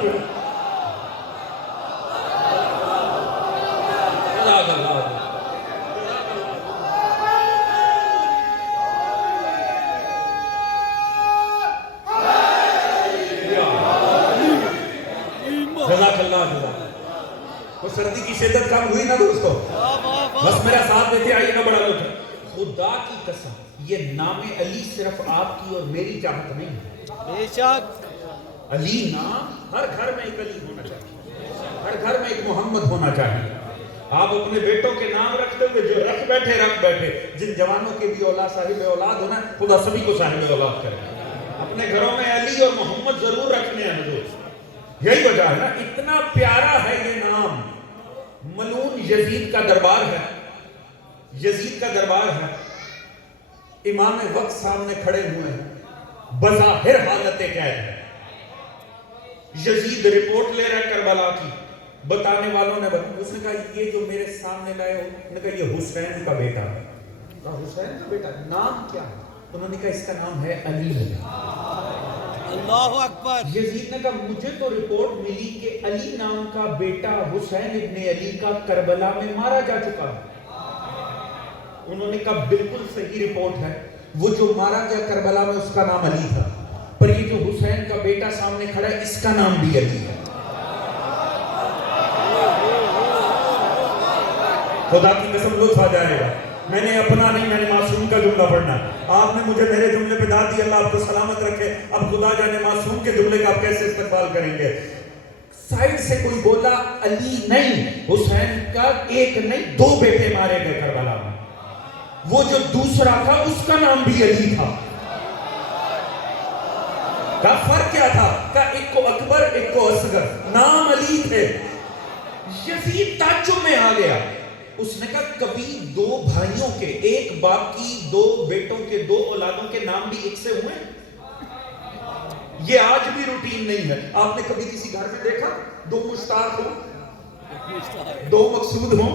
پڑھو. جزاک اللہ. وہ سردی کی شدت کم ہوئی نا دوستو؟ بس میرا ساتھ دیتے آئیے نا بڑا لوگ. خدا کی قسم یہ نام علی صرف آپ کی اور میری چاہت نہیں ہے. بے شک علی نام ہر گھر میں ایک علی ہونا چاہیے, ہر گھر میں ایک محمد ہونا چاہیے. آپ اپنے بیٹوں کے نام رکھتے ہوئے جو رکھ بیٹھے, جن جوانوں کے بھی اولاد صاحب اولاد ہونا, خدا سبھی کو صاحب اولاد کرے. اپنے گھروں میں علی اور محمد ضرور رکھنے ہیں حضور. یہی وجہ ہے نا, اتنا پیارا ہے یہ نام. ملعون یزید کا دربار ہے, یزید کا دربار ہے. امام وقت سامنے کھڑے ہوئے ہیں, بظاہر حالت قید ہے. یزید رپورٹ لے رہا ہے کربلا کی. بتانے والوں نے اس نے کہا یہ جو میرے سامنے لائے ہو, نے کہا یہ حسین کا بیٹا ہے. کہا حسین کا بیٹا, نام کیا ہے؟ انہوں نے کہا اس کا نام ہے علی. اللہ اکبر. یزید نے کہا مجھے تو رپورٹ ملی کہ علی نام کا بیٹا حسین ابن علی کا کربلا میں مارا جا چکا ہے. انہوں نے کہا بالکل صحیح رپورٹ ہے, وہ جو مارا گیا کربلا میں اس کا نام علی تھا, پر یہ جو حسین کا بیٹا سامنے کھڑا ہے اس کا نام بھی علی ہے. خدا کی قسم لطف آ جائے گا. میں نے اپنا نہیں, میں نے معصوم کا جملہ پڑھنا. آپ نے مجھے میرے جملے پہ داد دی, اللہ آپ کو سلامت رکھے. اب خدا جانے معصوم کے جملے کا آپ کیسے استقبال کریں گے. سائیڈ سے کوئی بولا علی نہیں, حسین کا ایک نہیں 2 بیٹے مارے گئے کربلا میں. وہ جو دوسرا تھا اس کا نام بھی علی تھا. کا فرق کیا تھا؟ کہ ایک کو اکبر ایک کو اصغر, نام علی تھے. یزید تعجب میں آ گیا. اس نے کہا کبھی 2 بھائیوں کے, ایک باپ کی 2 بیٹوں کے 2 اولادوں کے نام بھی ایک سے ہوئے؟ یہ آج بھی روٹین نہیں ہے. آپ نے کبھی کسی گھر میں دیکھا 2 مشتاق ہوں, 2 مقصود ہوں,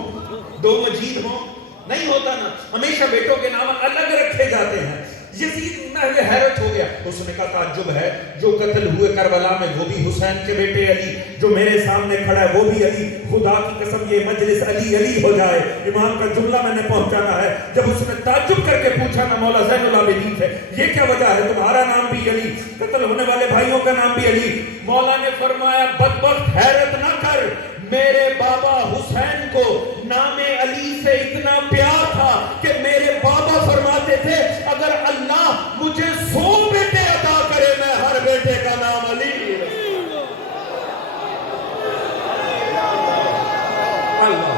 2 مجید ہوں؟ نہیں ہوتا نا, ہمیشہ بیٹوں کے نام الگ رکھے جاتے ہیں. یزید میں حیرت ہو گیا. اس نے کہا تعجب ہے, جو قتل ہوئے کربلا میں وہ بھی حسین کے بیٹے علی, جو میرے سامنے کھڑا ہے وہ بھی علی. خدا کی قسم یہ مجلس علی علی ہو جائے. امام کا جملہ میں نے پہنچانا ہے. جب اس نے تعجب کر کے پوچھا نا مولا زین العابدین سے, یہ کیا وجہ ہے تمہارا نام بھی علی, قتل ہونے والے بھائیوں کا نام بھی علی؟ مولا نے فرمایا بدبخت حیرت نہ کر, میرے بابا حسین کو نام علی سے اتنا پیار تھا کہ میرے بابا فرماتے تھے اگر اللہ مجھے 100 بیٹے عطا کرے میں ہر بیٹے کا نام علی. اللہ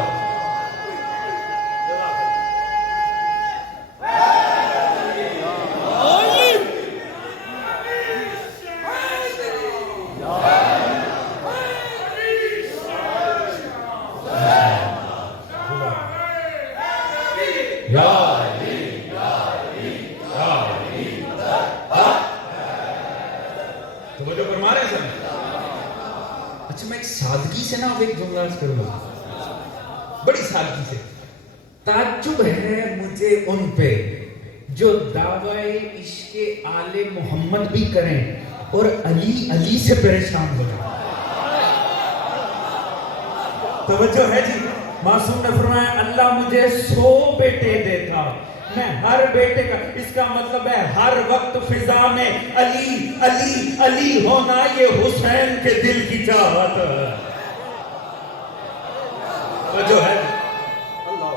سادگی سے نا ایک جملہ کروں گا, بڑی سادگی سے. تعجب ہے مجھے ان پہ جو دعوی عشق آل محمد بھی کریں اور علی علی سے پریشان ہو جائیں. توجہ ہے جی. معصوم نے فرمایا اللہ مجھے 100 بیٹے دیتا, میں ہر بیٹے کا, اس کا مطلب ہے ہر وقت فضا میں علی علی علی ہونا یہ حسین کے دل کی چاہت ہے. جو ہے اللہ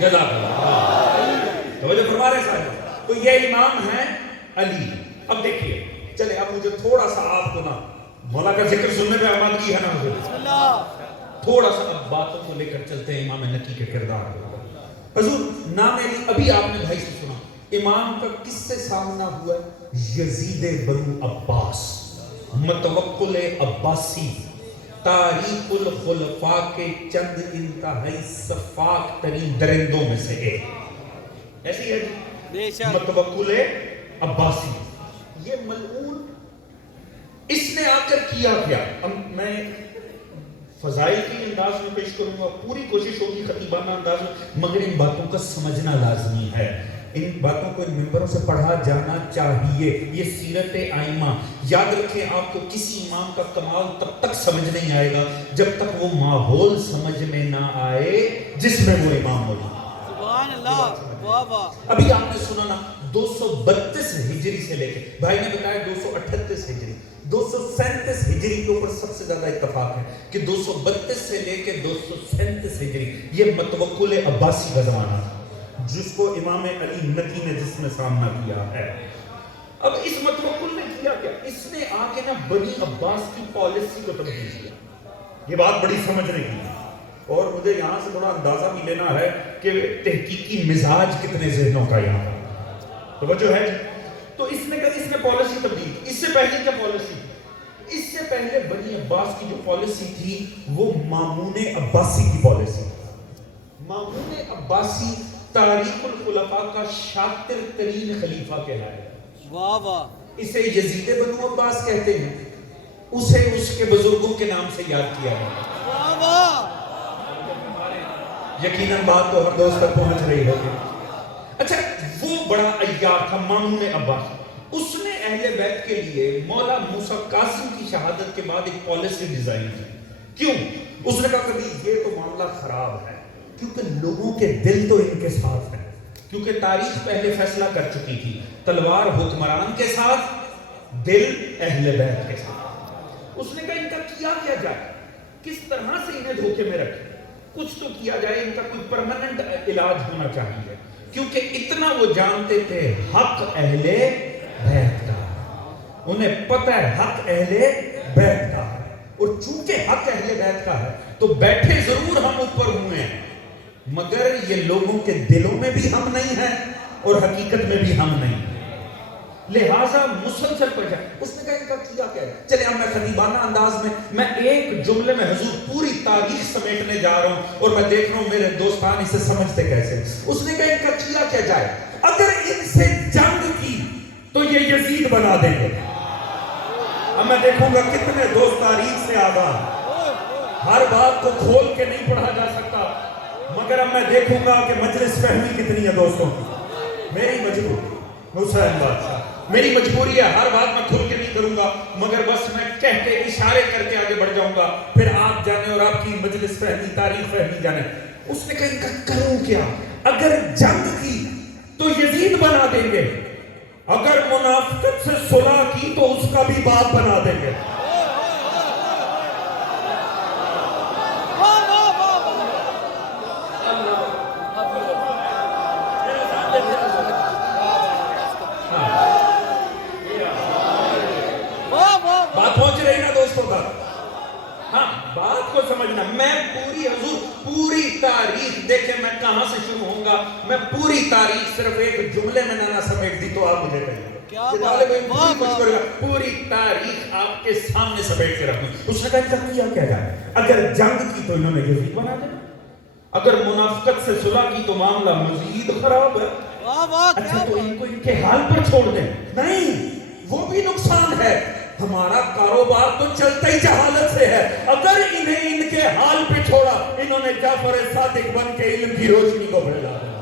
جزاک اللہ. تو جو فرما رہے صاحب, تو یہ امام ہیں علی. اب دیکھیے چلے, اب مجھے تھوڑا سا آپ کو نا مولا کا ذکر سننے پہ آمادگی ہے نا حضور, تھوڑا سا اب باتوں کو لے کر چلتے ہیں امام نکی کے کردار کو. حضور نام علی ابھی آپ نے بھائی سے سنا, امام کا کس سے سامنا ہوا ہے؟ یزید بنو عباس, متوکل عباسی, تاریخ الخلفاء کے چند انتہائی صفاق ترین درندوں میں سے ایک. ایسی ہے جی, متوکل عباسی. یہ ملعون اس نے آ کر کیا کیا؟ میں فضائل کی انداز میں پیش کروں گا, پوری کوشش ہوگی خطیبانہ انداز میں, مگر ان باتوں کا سمجھنا لازمی ہے. ان باتوں کو ان ممبروں سے پڑھا جانا چاہیے. یہ سیرت آئمہ. یاد رکھیں آپ کو کسی امام کا کمال تب تک سمجھ نہیں آئے گا جب تک وہ ماحول سمجھ میں نہ آئے جس میں وہ امام موجود. سبحان اللہ. واہ واہ. ابھی آپ نے سنا نا 232 ہجری سے لے کے بھائی نے بتایا 238 ہجری 237 ہجری کے اوپر سب سے زیادہ اتفاق ہے کہ 232 سے لے کے 237 ہجری یہ متوکل عباسی کا زمانہ تھا جس کو امام علی نقی نے جس میں سامنا کیا ہے. اب اس متوکل نے کیا کیا؟ اس نے آ کے نا بنی عباس کی پالیسی کو تبدیل کیا. یہ بات بڑی سمجھنے کی ہے اور مجھے یہاں سے تھوڑا اندازہ بھی لینا ہے کہ تحقیقی مزاج کتنے ذہنوں کا یہاں توجہ ہے. تو اس نے پالیسی تبدیل. اس سے پہلے کیا پالیسی تھی؟ اس سے پہلے بنی عباس کی جو پالیسی تھی وہ مامون عباسی کی پالیسی تھی. مامون عباسی تاریخ الخلفاء کا شاطر ترین خلیفہ کہلایا. واہ واہ. اسے یزید بنو عباس کہتے ہیں. اسے اس کے بزرگوں کے نام سے یاد کیا ہے. واہ واہ. یقیناً بات تو ہر دوست تک پہنچ رہی ہوگی. اچھا وہ بڑا عیار تھا مامون عباس. اس نے اہل بیت کے لیے مولا موسیٰ قاسم کی شہادت کے بعد ایک پالیسی ڈیزائن کی. کیوں؟ اس نے کہا کبھی یہ تو معاملہ خراب ہے کیونکہ لوگوں کے دل تو ان کے ساتھ ہیں. کیونکہ تاریخ پہلے فیصلہ کر چکی تھی تلوار حکمران کے ساتھ دل اہل بیت کے ساتھ. اس نے کہا ان کا کیا جائے, کس طرح سے انہیں دھوکے میں رکھے. کچھ تو کیا جائے, ان کا کوئی پرماننٹ علاج ہونا چاہیے کیونکہ اتنا وہ جانتے تھے حق اہل بیت کا. انہیں پتہ ہے حق اہل بیت کا ہے اور چونکہ حق اہل بیت کا ہے تو بیٹھے ضرور ہم اوپر ہوئے ہیں مگر یہ لوگوں کے دلوں میں بھی ہم نہیں ہیں اور حقیقت میں بھی ہم نہیں ہیں. لہٰذا مسلسل پر جائے. اس نے کہا ان کا کیا ہے. چلے اب میں خطیبانہ انداز میں ایک جملے میں حضور پوری تاریخ سمیٹنے جا رہا ہوں اور میں دیکھ رہا ہوں میرے دوستان اسے سمجھتے کیسے. اس نے کہا ان کا کیا جائے. اگر ان سے جنگ کی تو یہ یزید بنا دیں گے. اب میں دیکھوں گا کتنے دوست تاریخ سے آگاہ. ہر بات کو کھول کے نہیں پڑھا جا سکتا مگر اب میں دیکھوں گا کہ مجلس فہمی کتنی ہے دوستوں کی. میری مجبوری حسین بادشاہ میری مجبوری ہے, ہر بات میں کھل کے نہیں کروں گا مگر بس میں کہہ کے اشارے کر کے آگے بڑھ جاؤں گا پھر آپ جانے اور آپ کی مجلس فہمی تاریخ فہمی جانے. اس نے کہا ان کا کروں کیا. اگر جنگ کی تو یزید بنا دیں گے, اگر منافقت سے صلح کی تو اس کا بھی باپ بنا دیں گے. بات پہنچ رہی نا دوستوں کا. ہاں بات کو سمجھنا. میں پوری تاریخ دیکھیں میں کہاں سے شروع ہوں گا. میں پوری تاریخ صرف ایک جملے میں نہ سمیٹ دی تو آپ مجھے کہیں پوری تاریخ آپ کے سامنے سمیٹ کے رکھوں. اس نے کہا کیا جائے. اگر جنگ کی تو انہوں نے یزید بنا دینا, اگر منافقت سے صلح کی تو معاملہ مزید خراب ہے. اچھا تو ان کو ان کے حال پر چھوڑ دیں. نہیں وہ بھی نقصان ہے. ہمارا کاروبار تو چلتا ہی جہالت سے ہے. اگر انہیں ان کے حال پہ چھوڑا انہوں نے جعفر صادق بن کے علم کی روشنی کو پھیلا دیا.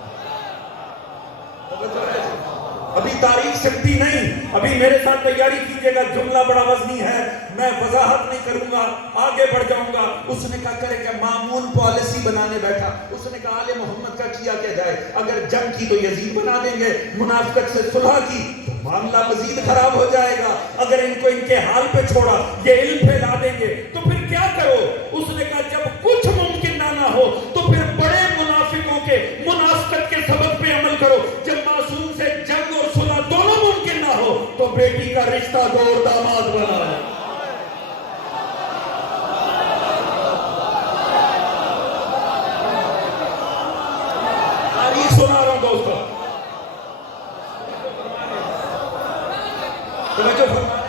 ابھی تاریخ سکتی نہیں, ابھی میرے ساتھ تیاری کیجئے گا. جملہ بڑا وزنی ہے, میں وضاحت نہیں کروں گا, آگے بڑھ جاؤں گا. اس نے کہا کرے کہ مامون پالیسی بنانے بیٹھا. اس نے کہا آل محمد کا کیا جائے. اگر جنگ کی تو یزید بنا دیں گے, منافقت سے صلح کی تو معاملہ مزید خراب ہو جائے گا. اگر ان کو ان کے حال پہ چھوڑا یہ علم پھیلا دیں گے تو پھر کیا کرو. اس نے کہا جب کچھ ممکن نہ ہو تو پھر بڑے منافقوں کے منافقت کے سبب پہ عمل کرو. جب معصوم سے جنگ اور صلح دونوں ممکن نہ ہو تو بیٹی کا رشتہ دو اور داماد بنا لو. تاریخ سنا رہا ہوں دوستوں. توجہ فرمائیں.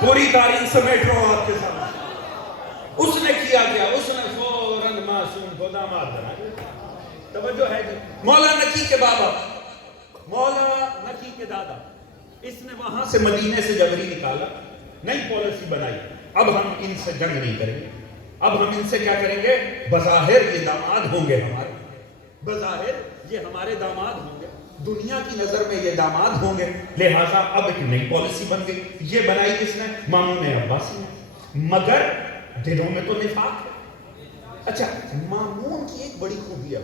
پوری تاریخ سمیٹ رہا ہوں آپ کے سامنے. اس نے کیا کیا. اس نے فوراً معصوم کو داماد بنا دیا. توجہ ہے جی. مولا نکی کے بابا, مولا نکی کے دادا, اس نے وہاں سے مدینے سے جبری نکالا, نئی پالیسی بنائی. اب ہم ان سے جنگ نہیں کریں گے, اب ہم ان سے کیا کریں گے؟ بظاہر یہ داماد ہوں گے ہمارے، بظاہر یہ ہمارے داماد ہوں گے، دنیا کی نظر میں یہ داماد ہوں گے، لہٰذا اب ایک نئی پالیسی بن گئی۔ یہ بنائی کس نے؟ مامون عباسی نے، مگر دلوں میں تو نفاق ہے۔ اچھا، مامون کی ایک بڑی خوبی ہے،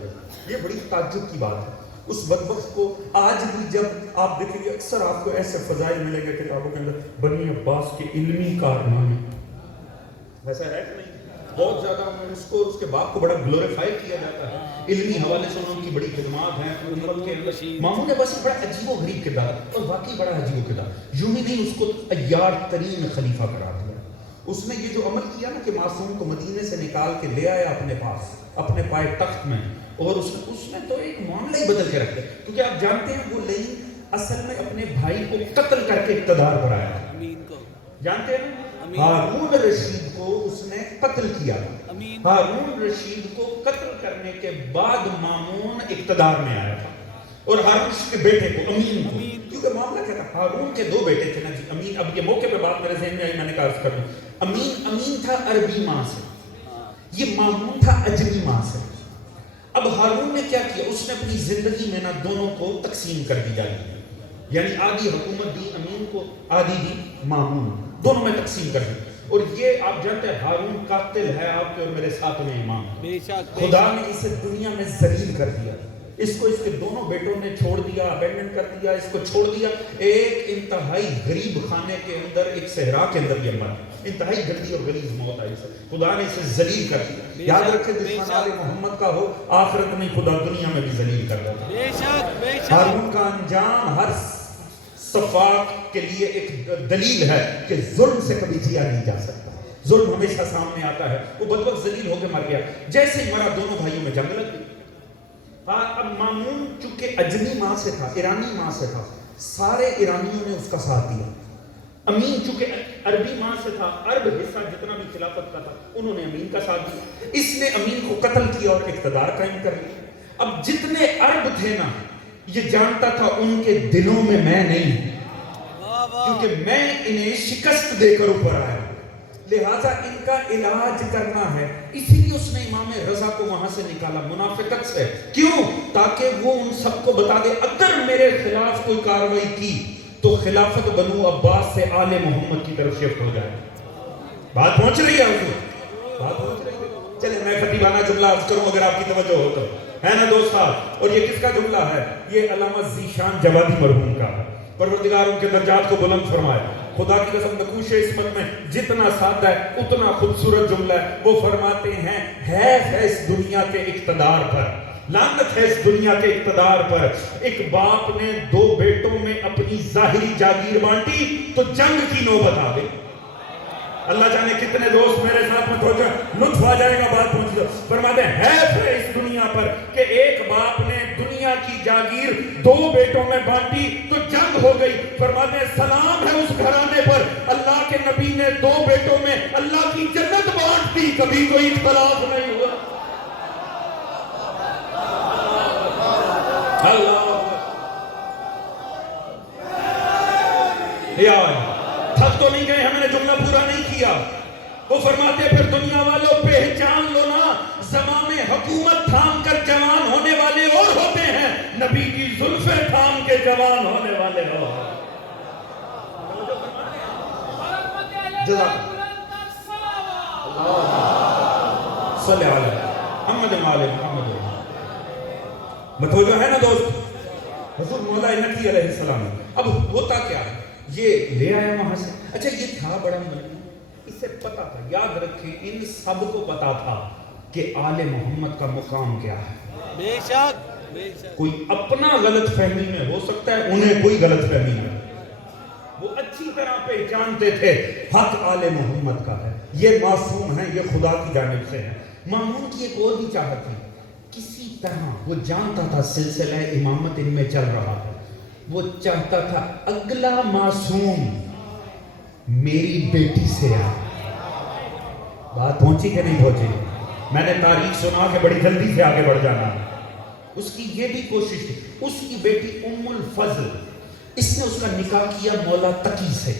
یہ بڑی تعجب کی بات ہے، اس بدبخت کو آج بھی جب آپ دیکھیں گے اکثر آپ کو ایسے فضائل ملیں گے کتابوں کے اندر، بنی عباس کے علمی کارنامے، ویسا ہے کہ نہیں؟ بہت زیادہ اس کو اس کے باپ کو بڑا گلوریفائی کیا جاتا ہے، علمی حوالے سے ان کی بڑی خدمات ہیں امت کے اندر۔ مامون عباسی بڑا عجیب و غریب کردار اور واقعی بڑا عجیب و کردار، یوں ہی نہیں اس کو عیار ترین خلیفہ قرار دیا۔ اس نے یہ جو عمل کیا نا کہ معصوم کو مدینے سے نکال کے لے آیا اپنے پاس، اپنے پائے تخت میں، اور اس نے تو ایک معاملہ ہی بدل کے رکھ دیا، کیونکہ آپ جانتے ہیں وہ لئی اصل میں اپنے بھائی کو قتل کر کے اقتدار پر آیا، جانتے ہیں نا؟ ہارون رشید کو اس نے قتل کیا، ہارون رشید کو قتل کرنے کے بعد مامون اقتدار میں آیا تھا، اور ہارون رشید کے بیٹے کو، امین کو، کیونکہ معاملہ کیا تھا، ہارون کے دو بیٹے تھے نا جی، امین، اب یہ موقع پہ بات میرے ذہن میں آئی، میں نے کہا عرض کر دوں، امین تھا عربی ماں سے، یہ مامون تھا عجمی ماں سے۔ اب ہارون نے کیا کیا؟ اس نے اپنی زندگی میں نا دونوں کو تقسیم کر دی جائے، یعنی آدھی حکومت دی امین کو، آدھی دی مامون، دونوں میں تقسیم کر دی۔ اور یہ آپ جانتے ہیں ہارون قاتل ہے آپ کے اور میرے ساتھ میں امام، خدا نے اسے دنیا میں ذلیل کر دیا، اس کو اس کے دونوں بیٹوں نے چھوڑ دیا، ابینڈن کر دیا، اس کو چھوڑ دیا ایک انتہائی غریب خانے کے اندر، ایک صحرا کے اندر یہ مر، انتہائی گندی اور غلیظ موت آئی سے، خدا نے اسے ذلیل کر دیا۔ یاد رکھے دشمن آل محمد کا ہو، آخرت میں خدا دنیا میں بھی ذلیل کر دیتا۔ ہارون کا انجام ہر صفاق کے لیے ایک دلیل ہے کہ ظلم سے کبھی جیا نہیں جا سکتا، ظلم ہمیشہ سامنے آتا ہے۔ وہ بدبخت ذلیل ہو کے مر گیا، جیسے ہی مرا دونوں بھائیوں میں جنگ لگ گئی۔ اب مامون چونکہ اجمی ماں سے تھا، ایرانی ماں سے تھا، سارے ایرانیوں نے اس کا ساتھ دیا۔ امین چونکہ عربی ماں سے تھا، عرب حصہ جتنا بھی خلافت کا تھا انہوں نے امین کا ساتھ دیا، اس نے امین کو قتل کیا اور اقتدار قائم کر لیا۔ اب جتنے عرب تھے نا، یہ جانتا تھا ان کے دلوں میں میں نہیں ہوں، کیونکہ میں انہیں شکست دے کر اوپر آیا، لہٰذا ان کا علاج کرنا ہے۔ اسی لیے اس نے امام رضا کو وہاں سے نکالا منافقت سے، کیوں؟ تاکہ وہ ان سب کو بتا دے اگر میرے خلاف کوئی کارروائی کی تو خلافت بنو عباس سے آل محمد کی طرف شفٹ ہو جائے۔ بات پہنچ رہی ہے حضور؟ بات پہنچ رہی ہے؟ چلیں میں خطیبانہ جملہ عرض کروں اگر آپ کی توجہ ہو تو، ہے نا دوست صاحب؟ اور یہ کس کا جملہ ہے؟ یہ علامہ ذیشان جوادی مرحوم کا ہے، پروردگار ان کے درجات کو بلند فرمائے۔ خدا کی قسم نقوش عصمت میں جتنا سادہ ہے اتنا خوبصورت جملہ ہے۔ وہ فرماتے ہیں حیف ہے اس دنیا کے اقتدار پر، لعنت ہے اس دنیا کے اقتدار پر، ایک باپ نے دو بیٹوں میں اپنی ظاہری جاگیر بانٹی تو جنگ کی نوبت آ گئی۔ اللہ جانے کتنے دوست میرے ساتھ میں پہنچے، لطف آ جائے گا بات پہنچ جائے۔ فرماتے ہیں حیف ہے اس دنیا پر کہ ایک باپ نے دنیا کی جاگیر دو بیٹوں میں بانٹی تو جنگ ہو گئی۔ فرماتے ہیں سلام ہے اس گھرانے پر، اللہ کے نبی نے دو بیٹوں میں اللہ کی جنت بانٹ دی، کبھی کوئی اختلاف نہیں ہوا۔ اللہ تھک تو نہیں گئے، ہم نے جملہ پورا نہیں کیا۔ وہ فرماتے پھر دنیا والوں پہچان لو نا، زمام حکومت تھام کر جوان ہونے والے اور ہوتے ہیں، نبی کی زلفیں تھام کے جوان ہونے والے ہو۔ صلی اللہ علیہ محمد محمد متوجہ ہے نا دوست؟ حضور مولا نقی علیہ السلام اب ہوتا کیا ہے؟ یہ لے آیا وہاں سے، اچھا یہ تھا بڑا ملک، اسے پتا تھا، یاد رکھیں ان سب کو پتا تھا کہ آل محمد کا مقام کیا ہے۔ بے شک بے شک، کوئی اپنا غلط فہمی میں ہو سکتا ہے، انہیں کوئی غلط فہمی نہیں، وہ اچھی طرح پہچانتے تھے حق آل محمد کا ہے، یہ معصوم ہیں، یہ خدا کی جانب سے ہیں۔ مامون کی ایک اور بھی چاہت تھی، کسی طرح وہ جانتا تھا سلسلہ امامت ان میں چل رہا ہے، وہ چاہتا تھا اگلا معصوم میری بیٹی سے آئے۔ بات پہنچی کہ نہیں پہنچی؟ میں نے تاریخ سنا کہ بڑی جلدی سے آگے بڑھ جانا۔ اس کی یہ بھی کوشش تھی، اس کی بیٹی ام الفضل، اس نے اس کا نکاح کیا مولا تقی سے۔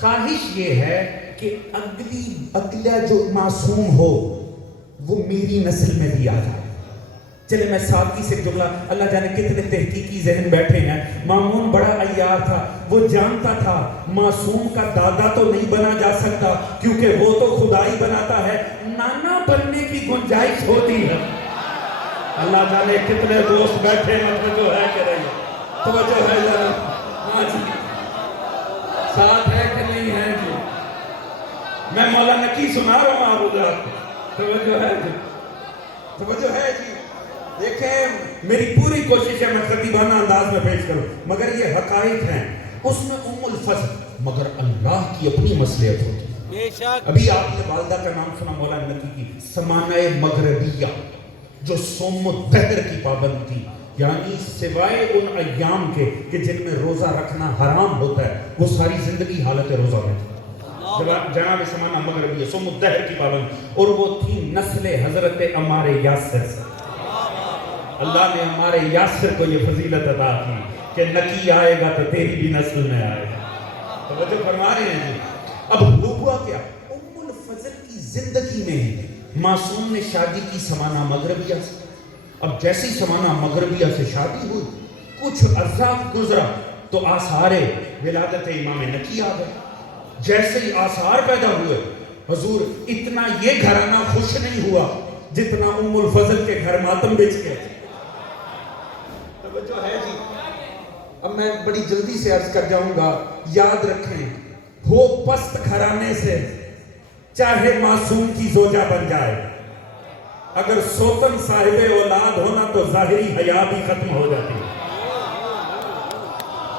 خواہش یہ ہے کہ اگلا جو معصوم ہو وہ میری نسل میں بھی آ جائے. چلے میں سادگی سے جملہ, اللہ جانے کتنے تحقیقی ذہن بیٹھے ہیں. مامون بڑا عیار تھا, وہ جانتا تھا معصوم کا دادا تو نہیں بنا جا سکتا کیونکہ وہ تو خدا ہی بناتا ہے, نانا بننے کی گنجائش ہوتی ہے. اللہ جانے کتنے دوست بیٹھے ہیں, توجہ ہے کہ نہیں, توجہ ہے ذرا, ہاں جی ساتھ ہے کہ نہیں ہے جی. میں مولا نکی سنا رہا ہوں آپ حضرات کو, توجہ ہے جی, توجہ ہے جی. دیکھیں میری پوری کوشش ہے میں خطیبانہ انداز میں پیش کروں, مگر یہ حقائق ہیں. اس میں الفضل, مگر اللہ کی اپنی مصلحت ہوتی ہے. بے شک. ابھی آپ نے والدہ کا نام سنا مولا نکی کی, سمانہ مغربیہ جو صوم الدہر کی پابند تھی, یعنی سوائے ان ایام کے کہ جن میں روزہ رکھنا حرام ہوتا ہے, وہ ساری زندگی حالت روزہ میں تھی. جناب سمانہ مغربیہ صوم الدہر کی پابند, اور وہ تھی نسل حضرت عمار یاسر سے. اللہ نے ہمارے یاسر کو یہ فضیلت عطا کی کہ نکی آئے گا تو تیری بھی نسل میں آئے گا. توجہ فرما رہے ہیں جی. اب ہوا کیا, ام الفضل کی زندگی میں معصوم نے شادی کی سمانہ مغربیہ سے. اب جیسی سمانہ مغربیہ سے شادی ہوئی, کچھ عرصہ گزرا تو آثار ولادت امام نکی آ گئے. جیسے ہی آثار پیدا ہوئے, حضور اتنا یہ گھرانہ خوش نہیں ہوا جتنا ام الفضل کے گھر ماتم بچ گئے. توجہ ہے جی. اب میں بڑی جلدی سے عرض کر جاؤں گا, یاد رکھیں ہو پست گھرانے سے چاہے معصوم کی زوجہ بن جائے, اگر سوتن صاحب اولاد ہونا تو ظاہری حیا بھی ختم ہو جاتی ہے.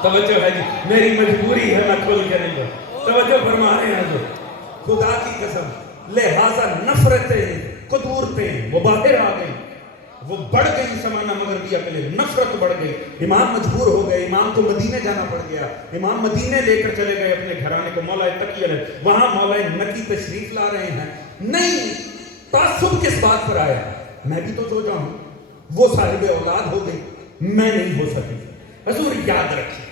توجہ ہے جی, میری مجبوری ہے میں کھول کے نہیں گا. توجہ فرما رہے ہیں جو, خدا کی قسم, لہذا نفرتیں قدورتیں وہ باہر آ گئی, وہ بڑھ گئی سمانہ مغربیہ کے لیے, نفرت بڑھ گئی. امام مجبور ہو گئے, امام کو مدینے جانا پڑ گیا. امام مدینے لے کر چلے گئے اپنے گھرانے کو, مولا تقی علیہ, وہاں مولا نکی تشریف لا رہے ہیں. نہیں, تعصب کس بات پر آیا, میں بھی تو زوجہ ہوں, وہ صاحب اولاد ہو گئی, میں نہیں ہو سکی. حضور یاد رکھیں,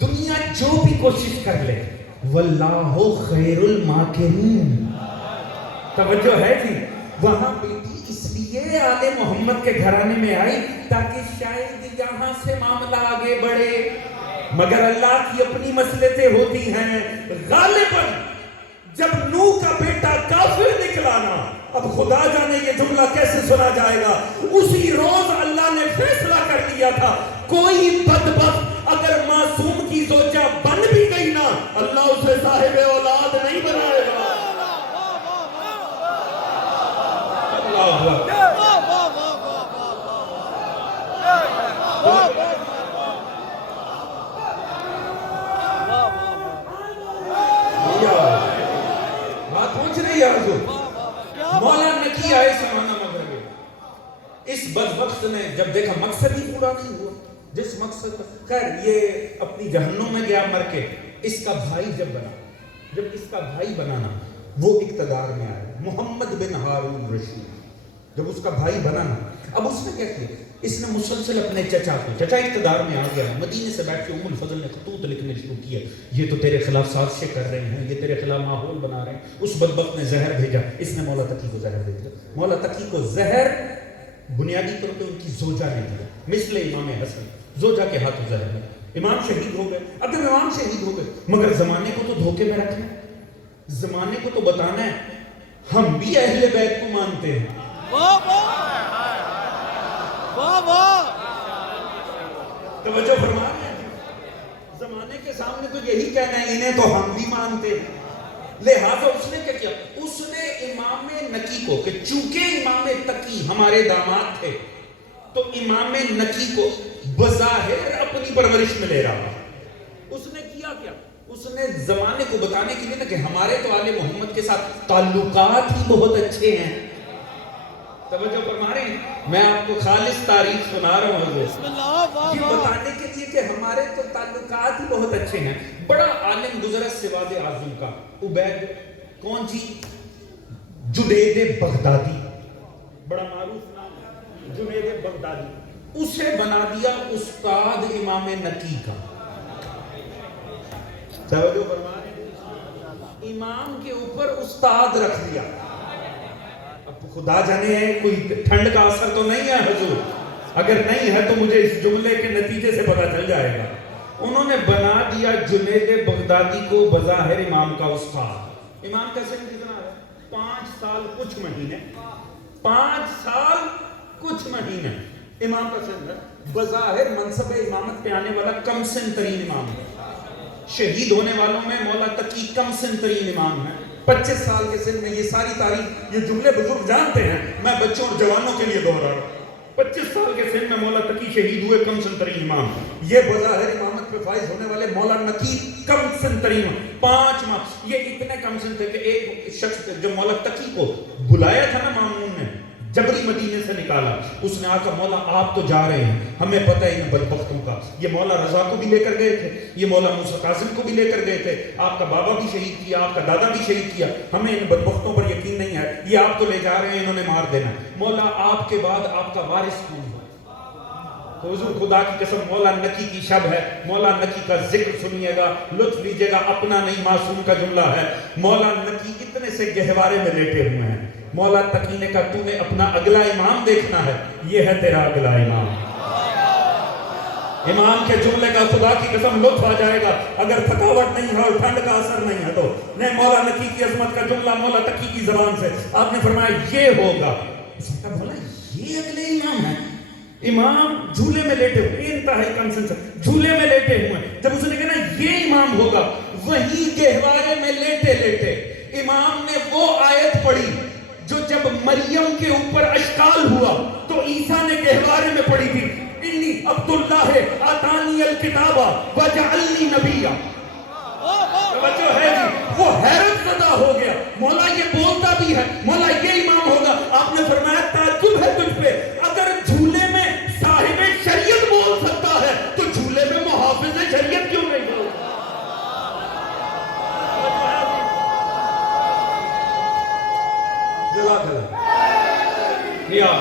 دنیا جو بھی کوشش کر لے, واللہ خیر الماکرین. توجہ ہے جی. وہاں بیٹی اس لیے آل محمد کے گھرانے میں آئی تاکہ شاید یہاں سے معاملہ آگے بڑھے, مگر اللہ کی اپنی مصلحتیں ہوتی ہیں. غالباً جب نوح کا بیٹا کافر نکلا نا, اب خدا جانے یہ جملہ کیسے سنا جائے گا, اسی روز اللہ نے فیصلہ کر دیا تھا کوئی بدبخت اگر معصوم کی زوجہ بن بھی گئی نا, اللہ اسے صاحب اولاد نہیں بنائے گا. بات پہنچ رہی ہے حضور. مولا نکی آئے سمانہ مغربی. اس بدبخت نے جب دیکھا مقصد ہی پورا نہیں ہوا, جس مقصد, خیر یہ اپنی جہنم میں گیا مر کے. اس کا بھائی جب بنا, جب اس کا بھائی بنانا وہ اقتدار میں آیا, محمد بن ہارون رشید, جب اس کا بھائی بنا نا, اب اس نے کیا کیا, اس نے مسلسل اپنے چچا کو, چچا اقتدار میں آ گیا, مدینے سے بیٹھ کے ام الفضل نے خطوط لکھنے شروع کیا, یہ تو تیرے خلاف سازشیں کر رہے ہیں, یہ تیرے خلاف ماحول بنا رہے ہیں. اس بدبخت نے زہر بھیجا, اس نے مولا تقی کو زہر بھیجا. مولا تقی کو زہر بنیادی طور پہ ان کی زوجہ نے دیا, مثل امام حسن, زوجہ کے ہاتھوں زہر میں. امام شہید ہو گئے. اب جب امام شہید ہو گئے, مگر زمانے کو تو دھوکے میں رکھنا ہے, زمانے کو تو بتانا ہے ہم بھی اہل بیت کو مانتے ہیں. توجہ فرما رہے ہیں, زمانے کے سامنے تو یہی کہنا ہے انہیں تو ہم بھی مانتے ہیں. لہٰذا اس نے کیا کیا, اس نے امام نکی کو, کہ چونکہ امام تقی ہمارے داماد تھے تو امام نکی کو بظاہر اپنی پرورش میں لے رہا. اس نے کیا کیا, اس نے زمانے کو بتانے کے لیے نا کہ ہمارے تو آل محمد کے ساتھ تعلقات ہی بہت اچھے ہیں. توجہ فرما رہے ہیں, میں آپ کو خالص تاریخ سنا رہا ہوں یہ بتانے کے لیے کہ ہمارے تو تعلقات ہی بہت اچھے ہیں. بڑا عالم گزرا سواد اعظم کا, عبید, کون جی, جنید بغدادی, بڑا معروف نام ہے جنید بغدادی. اسے بنا دیا استاد امام نکی کا. توجہ فرما رہے ہیں, امام کے اوپر استاد رکھ دیا. اب خدا جانے کوئی ٹھنڈ کا اثر تو نہیں ہے حضور, اگر نہیں ہے تو مجھے اس جملے کے نتیجے سے پتہ چل جائے گا. انہوں نے بنا دیا جنید بغدادی کو بظاہر امام کا استاد. امام کا سن کتنا ہے؟ 5 سال کچھ مہینے. 5 سال کچھ مہینے امام کا سن ہے. بظاہر منصب امامت پہ آنے والا کم سن ترین امام ہے. شہید ہونے والوں میں مولا تقی کم سن ترین امام ہے. 25 سال کے سن میں. یہ ساری تاریخ یہ جملے بزرگ جانتے ہیں, میں بچوں اور جوانوں کے لیے دوہرا رہا ہوں. 25 سال کے سن میں مولا تقی شہید ہوئے, کم سن ترین امام. یہ بظاہر امامت پہ فائز ہونے والے مولا نقی کم سن ترین 5 ماہ. یہ اتنے کم سن تھے کہ ایک شخص جو مولا تقی کو بلایا تھا نا مامون نے, جبری مدینے سے نکالا, اس نے آ کر مولا آپ تو جا رہے ہیں, ہمیں پتہ ہے ان بدبختوں کا. یہ مولا رضا کو بھی لے کر گئے تھے, یہ مولا موسیٰ کاظم کو بھی لے کر گئے تھے, آپ کا بابا بھی شہید کیا, آپ کا دادا بھی شہید کیا, ہمیں ان بدبختوں پر یقین نہیں ہے, یہ آپ تو لے جا رہے ہیں, انہوں نے مار دینا. مولا آپ کے بعد آپ کا وارث کون ہے؟ تو حضور خدا کی قسم مولا نقی کی شب ہے, مولا نقی کا ذکر سنیے گا, لطف لیجئے گا. اپنا نہیں معصوم کا جملہ ہے. مولا نقی اتنے سے گہوارے میں لیٹے ہوئے ہیں. مولا تقی نے کہا تو نے اپنا اگلا امام دیکھنا ہے, یہ ہے تیرا اگلا امام. امام کے جملے کا خدا کی قسم لطف آ جائے گا اگر تھکاوٹ نہیں ہے اور ٹھنڈ کا اثر نہیں ہے تو. نہیں, مولا نقی کی عظمت کا جملہ مولا تقی کی زبان سے آپ نے فرمایا یہ ہوگا. اس نے کہا بولا یہ اگلے امام ہے. امام جھولے میں لیٹے ہوئے, انتہائی کم سن سے جھولے میں لیٹے ہوئے. جب اس نے کہا نا یہ امام ہوگا, وہی گہوارے میں لیٹے لیٹے امام نے وہ آیت پڑھی جو جب مریم کے اوپر اشکال ہوا تو عیسیٰ نے گہوارے میں پڑھی تھی, انی عبداللہ آتانی الکتاب وجعلنی نبیا. توجہ ہے جی, وہ حیرت زدہ ہو گیا. مولا یہ بولتا بھی ہے, مولا یہ امام ہوگا. آپ نے فرمایا تعجب ہے تجھ پہ, اگر جھولے میں صاحب شریعت بول سکتا ہے تو جھولے میں محافظ شریعت کیوں نہیں بول سکتا؟ جزاک اللہ. یا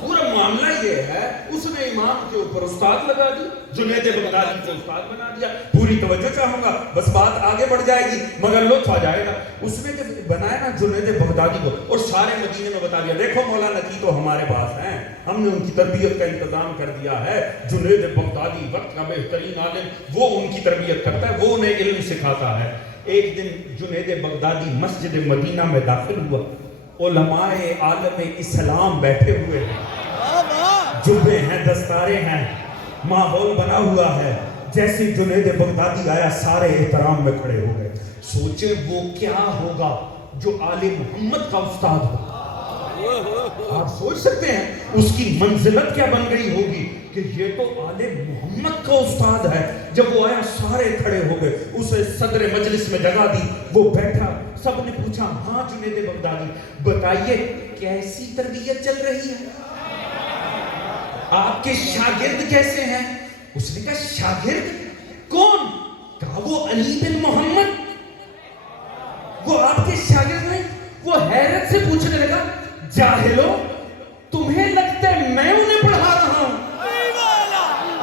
پورا معاملہ یہ ہے, اس نے امام کے اوپر استاد لگا دی, جنید بغدادی کو استاد بنا دیا. پوری توجہ چاہوں گا, بس بات آگے بڑھ جائے گی مگر لطف آ جائے گا. اس نے جب بنایا نا جنید بغدادی کو اور سارے مدینے میں بتا دیا دیکھو مولا نقی تو ہمارے پاس ہیں, ہم نے ان کی تربیت کا انتظام کر دیا ہے. جنید بغدادی وقت کا بہترین عالم, وہ ان کی تربیت کرتا ہے, وہ انہیں علم سکھاتا ہے. ایک دن جنید بغدادی مسجد مدینہ میں داخل ہوا, علماء عالم اسلام بیٹھے ہوئے ہیں, جبے ہیں, دستارے ہیں, ماحول بنا ہوا ہے. جیسے جنید بغدادی آیا سارے احترام میں کھڑے ہو گئے. سوچے وہ کیا ہوگا جو آل محمد کا استاد ہو. آپ سوچ سکتے ہیں اس کی منزلت کیا بن گئی ہوگی کہ یہ تو آل محمد کا استاد ہے. جب وہ آیا سارے کھڑے ہو گئے, اسے صدر مجلس میں جگہ دی, وہ بیٹھا. سب نے پوچھا ہاں جنید بغدادی بتائیے کیسی تربیت چل رہی ہے, آپ کے شاگرد کیسے ہیں؟ اس نے کہا شاگرد کون؟ کہا وہ علی بن محمد, وہ آپ کے شاگرد ہیں. وہ حیرت سے پوچھنے لگا جاہلو تمہیں لگتا ہے میں انہیں پڑھا رہا ہوں؟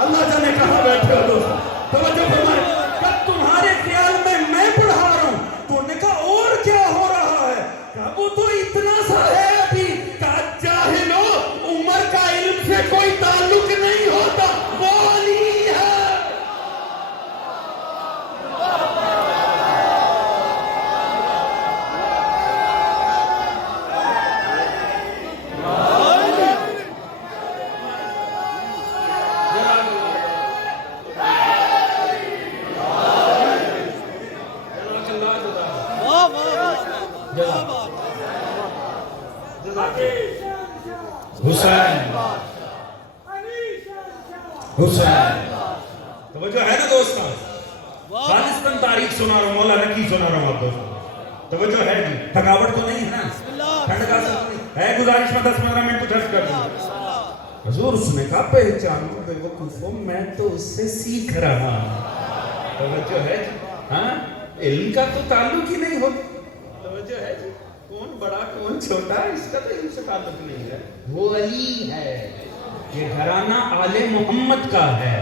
اللہ جانے کہاں بیٹھے ہو دوست, توجہ فرمائیں. کہا تمہارے خیال میں پڑھا رہا ہوں؟ تو نے کہا اور کیا ہو رہا ہے؟ کہا وہ تو اتنا سا ہے ابھی. کہا جاہلو عمر کا علم سے کوئی تعلق نہیں ہوتا, وہ علی ہے. حسین توجہ ہے نا دوستاں, خالصتاً تاریخ سنا رہا ہوں, مولا نقی سنا رہا ہوں آپ دوستاں. توجہ ہے جی, تھکاوٹ تو نہیں ہے نا, ٹھنڈ کا اثر نہیں ہے. گزارش میں 10-15 منٹ کچھ عرض کر دوں. حضور اس نے کہا پہچانو بے وقوفو میں تو اس سے سیکھ رہا ہوں. توجہ ہے جی, ہاں علم کا تو تعلق ہی نہیں ہوتا. توجہ ہے جی, کون بڑا کون چھوٹا اس کا تو علم سے تعلق نہیں ہے. وہ علی ہے, یہ گھرانہ آل محمد کا ہے.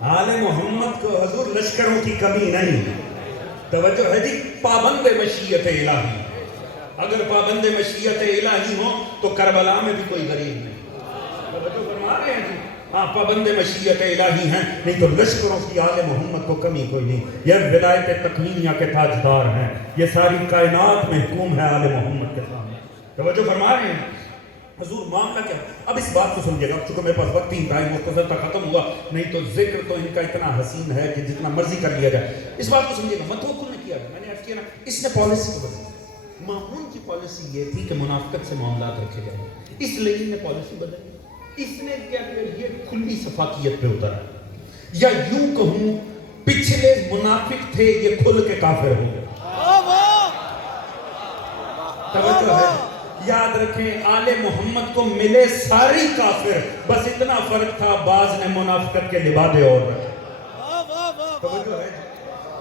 آل محمد کو حضور لشکروں کی کمی نہیں. توجہ ہے جی. پابند مشیت الہی. اگر پابند مشیت الہی ہو تو کربلا میں بھی کوئی غریب نہیں. توجہ فرما رہے ہیں جی. ہاں پابند مشیت الہی ہیں, نہیں تو لشکروں کی آل محمد کو کمی کوئی نہیں. یہ ولایت تکوینیہ کے تاجدار ہیں, یہ ساری کائنات محکوم ہے آل محمد کے سامنے. توجہ فرما رہے ہیں حضور. معاملہ کیا؟ اب اس بات کو سمجھے گا, چونکہ میرے پاس وقت ہی ٹائم مختصر تھا, ختم ہوا, نہیں تو ذکر تو ان کا اتنا حسین ہے کہ جتنا مرضی کر لیا جائے. اس بات کو سمجھے گا. متوکل نے کیا, میں نے عرض کیا نا, اس نے پالیسی کو بدلی. مامون کی پالیسی یہ تھی کہ منافقت سے معاملات رکھے جائیں, اس لیے نے پالیسی بدلی. اس نے کیا کیا, یہ کھلی صفاقیت پہ اترا, یا یوں کہوں پچھلے منافق تھے یہ کھل کے کافر ہو گئے. توجہ ہے. یاد رکھیں آل محمد کو ملے ساری کافر, بس اتنا فرق تھا بعض نے منافقت کے لبادے اور رکھے. توجہ ہے.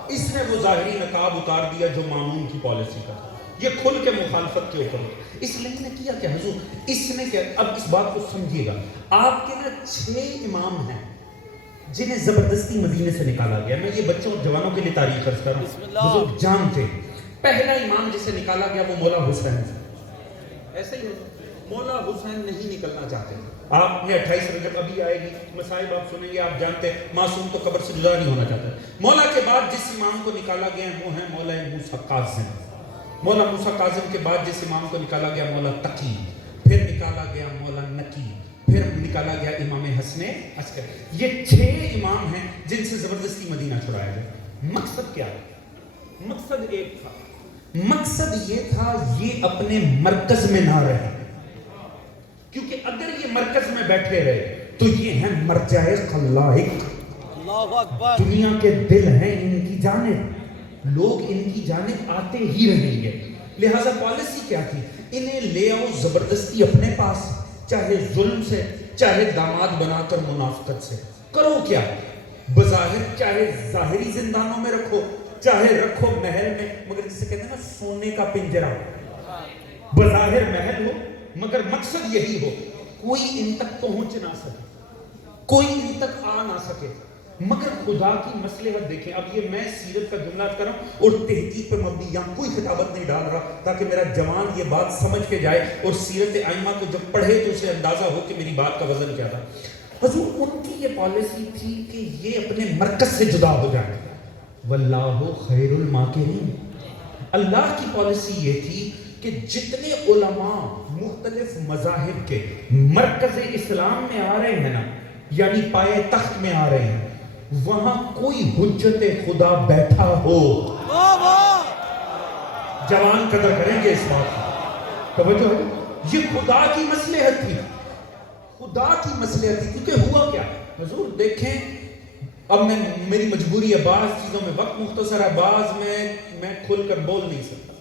اس نے وہ ظاہری نقاب اتار دیا جو مامون کی پالیسی کا, یہ کھل کے مخالفت کے اوپر. اس لیے نے کیا کہ حضور, اس نے کیا, اب اس بات کو سمجھیے گا. آپ کے نا 6 امام ہیں جنہیں زبردستی مدینے سے نکالا گیا. میں یہ بچوں اور جوانوں کے لیے تاریخ عرض کر رہا ہوں, حضور جانتے. پہلا امام جسے نکالا گیا وہ مولا حسین ہے. ایسا ہی ہوتا, مولا حسین نہیں نکلنا چاہتے. آپ نے 28 رجب ابھی آئے گی, مصائب آپ سنیں گے, آپ جانتے معصوم تو قبر سے جدا نہیں ہونا چاہتا. مولا کے بعد جس امام کو نکالا گیا وہ ہیں مولا موسیٰ کاظم. مولا موسیٰ کاظم کے بعد جس امام کو نکالا گیا مولا تقی, پھر نکالا گیا مولا نقی, پھر نکالا گیا امام حسن عسکری. یہ 6 امام ہیں جن سے زبردستی مدینہ چھڑایا گیا. مقصد کیا ہے؟ مقصد ایک تھا. مقصد یہ تھا یہ اپنے مرکز میں نہ رہے, کیونکہ اگر یہ مرکز میں بیٹھے رہے تو یہ ہیں مرجع خلائق. اللہ اکبر. دنیا کے دل ہیں ان کی جانب, لوگ ان کی جانب آتے ہی رہیں گے. لہٰذا پالیسی کیا تھی, انہیں لے آؤ زبردستی اپنے پاس, چاہے ظلم سے, چاہے داماد بنا کر منافقت سے. کرو کیا, بظاہر چاہے ظاہری زندانوں میں رکھو, چاہے رکھو محل میں, مگر جسے کہتے ہیں نا سونے کا پنجرا, بظاہر محل ہو مگر مقصد یہی ہو کوئی ان تک پہنچ نہ سکے, کوئی ان تک آ نہ سکے. مگر خدا کی مصلحت دیکھیں. اب یہ میں سیرت کا جملہ کر رہا ہوں اور تحقیق پہ مبنی, یہاں کوئی خطابت نہیں ڈال رہا, تاکہ میرا جوان یہ بات سمجھ کے جائے اور سیرت ائمہ کو جب پڑھے تو اسے اندازہ ہو کہ میری بات کا وزن کیا تھا. حضور ان کی یہ پالیسی تھی کہ یہ اپنے مرکز سے جدا ہو جائیں. واللہ خیر الماکرین. اللہ کی پالیسی یہ تھی کہ جتنے علماء مختلف مذاہب کے مرکز اسلام میں آ رہے ہیں نا, یعنی پائے تخت میں آ رہے ہیں, وہاں کوئی حجت خدا بیٹھا ہو. جوان قدر کریں گے اس بات کی. توجہ ہے, یہ خدا کی مصلحت تھی, خدا کی مصلحت تھی. کیونکہ ہوا کیا حضور دیکھیں, اب میری مجبوری ہے, بعض چیزوں میں وقت مختصر ہے, بعض میں کھل کر بول نہیں سکتا.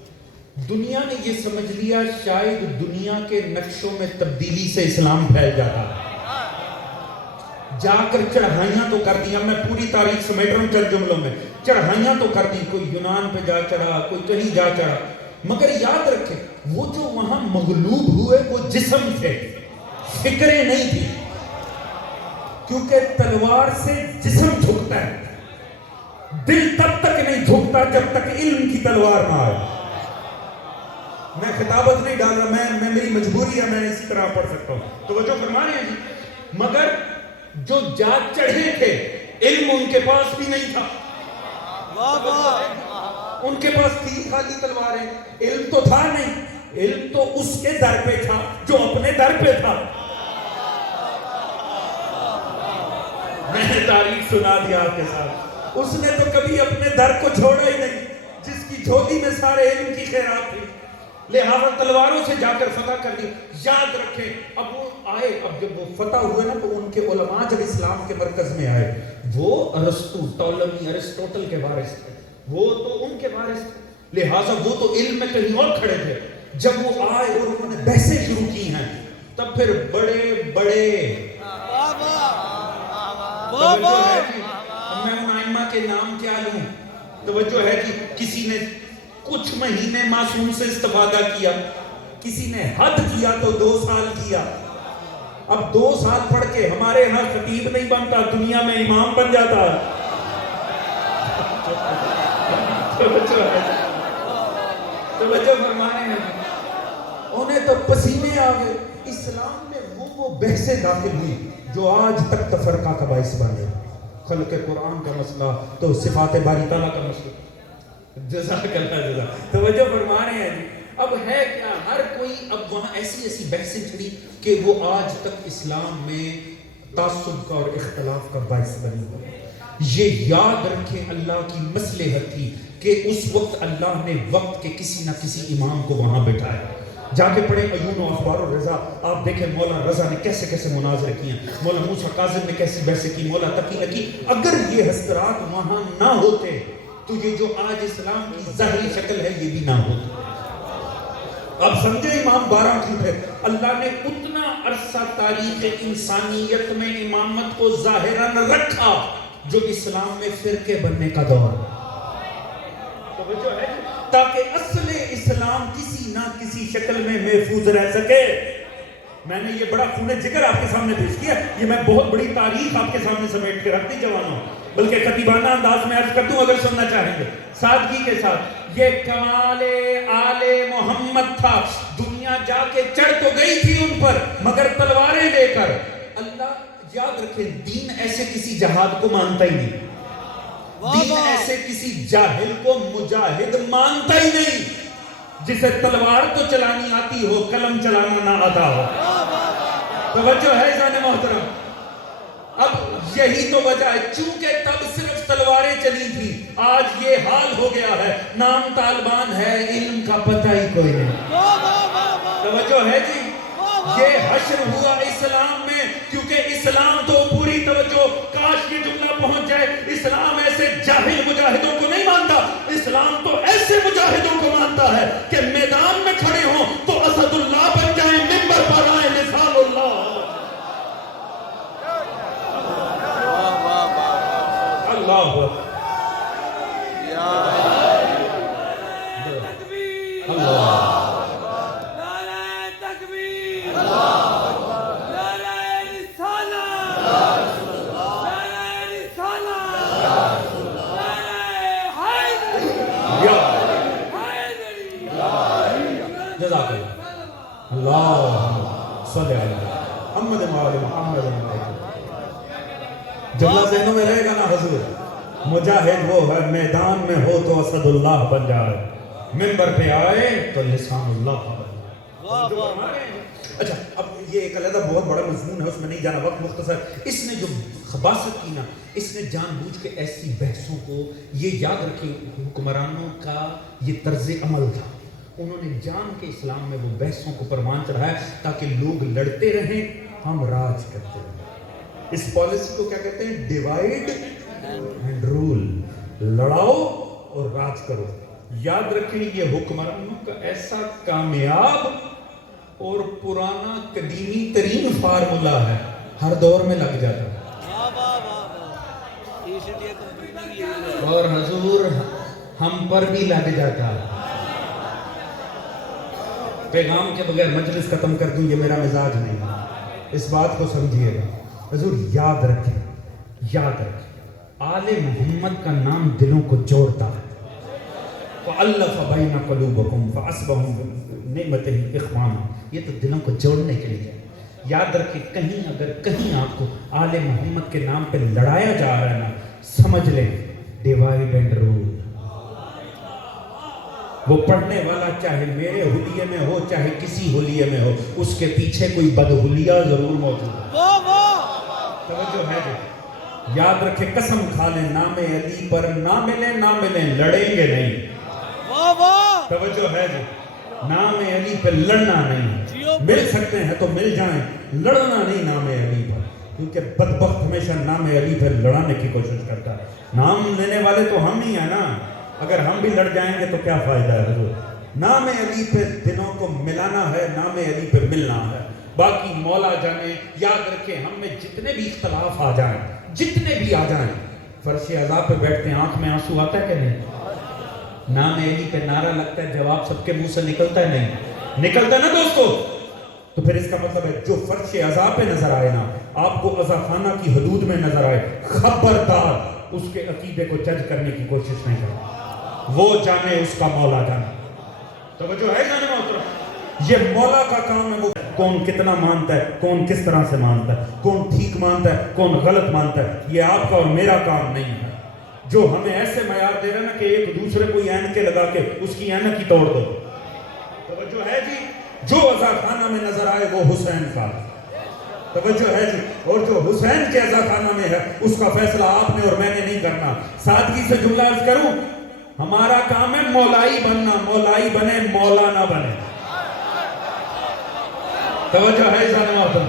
دنیا نے یہ سمجھ لیا شاید دنیا کے نقشوں میں تبدیلی سے اسلام پھیل جاتا ہے. جا کر چڑھائیاں تو کر دی, اب میں پوری تاریخ سمیٹ رہا ہوں چند جملوں میں. چڑھائیاں تو کر دی, کوئی یونان پہ جا چڑھا, کوئی کہیں جا چڑھا, مگر یاد رکھیں وہ جو وہاں مغلوب ہوئے وہ جسم تھے, فکریں نہیں تھی. کیونکہ تلوار سے جسم جھکتا ہے, دل تب تک نہیں جھکتا جب تک علم کی تلوار نہ آئے. میں خطابت نہیں ڈال رہا, میں میری مجبوری ہے, میں اسی طرح پڑھ سکتا ہوں. توجہ فرما رہے ہیں جی. مگر جو جا چڑھے تھے علم ان کے پاس بھی نہیں تھا. ان کے پاس تھی خالی تلواریں, علم تو تھا نہیں. علم تو اس کے در پہ تھا جو اپنے در پہ تھا. میں نے تاریخ سنا دیا آپ کے ساتھ. اس نے تو کبھی اپنے در کو چھوڑا ہی نہیں جس کی جھولی میں سارے علم کی خیرات تھی. لہٰذا تلواروں سے جا کر فتح کر دی. یاد رکھیں اب وہ آئے, اب جب وہ فتح ہوئے نا تو ان کے علماء جب اسلام کے مرکز میں آئے, وہ ارسطو, ٹولمی, ارسطوٹل کے وارث تھے, وہ تو ان کے وارث تھے. لہٰذا وہ تو علم میں کہیں اور کھڑے تھے. جب وہ آئے اور انہوں نے بحثیں شروع کی ہیں, تب پھر بڑے میں ان ائمہ کے نام کیا لوں. توجہ ہے کہ کسی نے کچھ مہینے معصوم سے استفادہ کیا, کسی نے حد کیا تو 2 سال کیا, اب 2 سال پڑھ کے ہمارے ہاں خطیب نہیں بنتا، دنیا میں امام بن جاتا ہے۔ توجہ فرمانے ہیں، انہیں تو پسینے آ گئے۔ اسلام میں وہ بحثیں داخل ہوئی جو آج تک تفرقہ کا باعث بن گئے۔ خلق قرآن کا مسئلہ تو صفات باری تعالیٰ کا مسئلہ۔ جزاک اللہ جزا، توجہ فرما رہے ہیں جی۔ اب ہے کیا، ہر کوئی اب وہاں ایسی بحثیں چھڑی کہ وہ آج تک اسلام میں تعصب کا اور اختلاف کا باعث بنی ہوئی۔ یہ یاد رکھیں اللہ کی مصلحت تھی کہ اس وقت اللہ نے وقت کے کسی نہ کسی امام کو وہاں بٹھایا۔ جا کے پڑھیں عیون و اخبار الرضا، آپ دیکھیں مولا رضا نے کیسے کیسے مناظرے کیے ہیں، مولا موسیٰ کاظم نے کیسی بحثیں کی، مولا تقی نے کی۔ اگر یہ حضرات وہاں نہ ہوتے تو یہ جو آج اسلام کی ظاہری شکل ہے یہ بھی نہ ہوتی۔ اب سمجھے امام 12 کیوں تھے؟ اللہ نے اتنا عرصہ تاریخ انسانیت میں امامت کو ظاہراً رکھا جو اسلام میں فرقے بننے کا دور توجہ ہے، تاکہ اصل اسلام کسی نہ کسی شکل میں محفوظ رہ سکے۔ میں نے یہ بڑا خون جگر آپ کے سامنے پیش کیا، یہ میں بہت بڑی تاریخ آپ کے سامنے سمیٹ کے رکھ دی جوانوں، بلکہ خطیبانہ انداز میں عرض کر دوں اگر سننا چاہیں گے سادگی کے ساتھ۔ یہ کمال آل محمد تھا، دنیا جا کے چڑھ تو گئی تھی ان پر مگر تلواریں لے کر۔ اللہ یاد رکھے، دین ایسے کسی جہاد کو مانتا ہی نہیں، دین ایسے کسی جاہل کو مجاہد مانتا ہی نہیں جسے تلوار تو چلانی آتی ہو قلم چلانا نہ آتا ہو۔ توجہ ہے جان محترم، اب یہی تو وجہ ہے، چونکہ تب صرف تلواریں چلی تھی، آج یہ حال ہو گیا ہے، نام طالبان ہے، علم کا پتہ ہی کوئی نہیں۔ توجہ ہے جی، یہ حشر ہوا اسلام میں، کیونکہ اسلام تو پوری توجہ، کاش یہ جملہ پہنچ جائے، اسلام ایسے جاہل مجاہدوں کو نہیں مانتا، اسلام تو ایسے مجاہدوں کو مانتا ہے کہ میدان میں کھڑے ہوں تو اسد اللہ بن جائیں، منبر پر آئیں لسان اللہ۔ اللہ جملہ ذہنوں میں رہے گا نا حضور، مجاہد وہ ہے میدان میں ہو تو اسد اللہ بن جائے، منبر پہ آئے تو لسان اللہ بن جائے۔ اچھا اب یہ ایک علیحدہ بہت بڑا مضمون ہے، اس میں نہیں جانا، وقت مختصر۔ اس نے جو خباثت کی نا، اس نے جان بوجھ کے ایسی بحثوں کو، یہ یاد رکھیں حکمرانوں کا یہ طرز عمل تھا، انہوں نے جان کے اسلام میں وہ بحثوں کو پروان چڑھایا تاکہ لوگ لڑتے رہیں، ہم راج کرتے رہیں۔ اس پالیسی کو کیا کہتے ہیں؟ ڈیوائیڈ اینڈ رول، لڑاؤ اور راج کرو۔ یاد رکھیں یہ حکمرانوں کا ایسا کامیاب اور پرانا قدیمی ترین فارمولا ہے، ہر دور میں لگ جاتا ہے۔ اور حضور ہم پر بھی لگ جاتا ہے۔ پیغام کے بغیر مجلس ختم کر دوں، یہ میرا مزاج نہیں ہے، اس بات کو سمجھیے گا۔ حضور یاد رکھیں، یاد رکھیں، آل محمد کا نام دلوں کو جوڑتا ہے۔ فَأَلَّفَ بَيْنَ قُلُوبَكُمْ فَأَصْبَحُمْ بِنِعْمَتِهِ إِخْوَانًا، یہ تو دلوں کو جوڑنے کے لیے ہے۔ یاد رکھیں، کہیں اگر کہیں آپ کو آل محمد کے نام پہ لڑایا جا رہا ہے نا، سمجھ لیں ڈیوائیڈ اینڈ رول۔ وہ پڑھنے والا چاہے میرے حلیے میں ہو چاہے کسی حلیے میں ہو، اس کے پیچھے کوئی بدحلیہ ضرور موجود ہے۔ توجہ ہے جو یاد رکھے، قسم کھا لیں نام علی پر نہ ملیں لڑیں گے نہیں۔ توجہ ہے جو نام علی پہ لڑنا نہیں، مل سکتے ہیں تو مل جائیں، لڑنا نہیں نام علی پر، کیونکہ بدبخت ہمیشہ نام علی پہ لڑانے کی کوشش کرتا ہے۔ نام لینے والے تو ہم ہی ہیں نا، اگر ہم بھی لڑ جائیں گے تو کیا فائدہ ہے حضور؟ نام علی پہ دنوں کو ملانا ہے، نام علی پہ ملنا ہے، باقی مولا جانے۔ یاد رکھیں ہم میں جتنے بھی اختلاف آ جائیں، جتنے بھی آ جائیں، فرش عذاب پہ بیٹھتے ہیں، آنکھ میں آنسو آتا ہے کہ نہیں؟ نام علی پہ نعرہ لگتا ہے، جواب سب کے منہ سے نکلتا ہے نہیں؟ نکلتا ہے نا دوستو؟ تو پھر اس کا مطلب ہے جو فرش عذاب پہ نظر آئے نا، آپ کو عذاب خانہ کی حدود میں نظر آئے، خبردار اس کے عقیدے کو جج کرنے کی کوشش نہیں کریں، وہ جانے اس کا مولا جانے۔ توجہ ہے جانے محترم، یہ مولا کا کام ہے، وہ کون کتنا مانتا ہے، کون کس طرح سے مانتا ہے، کون ٹھیک مانتا ہے، کون غلط مانتا ہے، یہ آپ کا اور میرا کام نہیں ہے۔ جو ہمیں ایسے معیار دے رہے نا کہ ایک دوسرے کو اینکیں لگا کے اس کی اینک ہی توڑ دو۔ توجہ ہے جی، جو عزا خانہ میں نظر آئے وہ حسین کا، توجہ ہے جی، اور جو حسین کے عزا خانہ میں ہے اس کا فیصلہ آپ نے اور میں نے نہیں کرنا۔ سادگی سے جملہ عرض کروں، ہمارا کام ہے مولائی بننا، مولائی بنے مولا نہ بنے۔ توجہ ہے جانے محترم،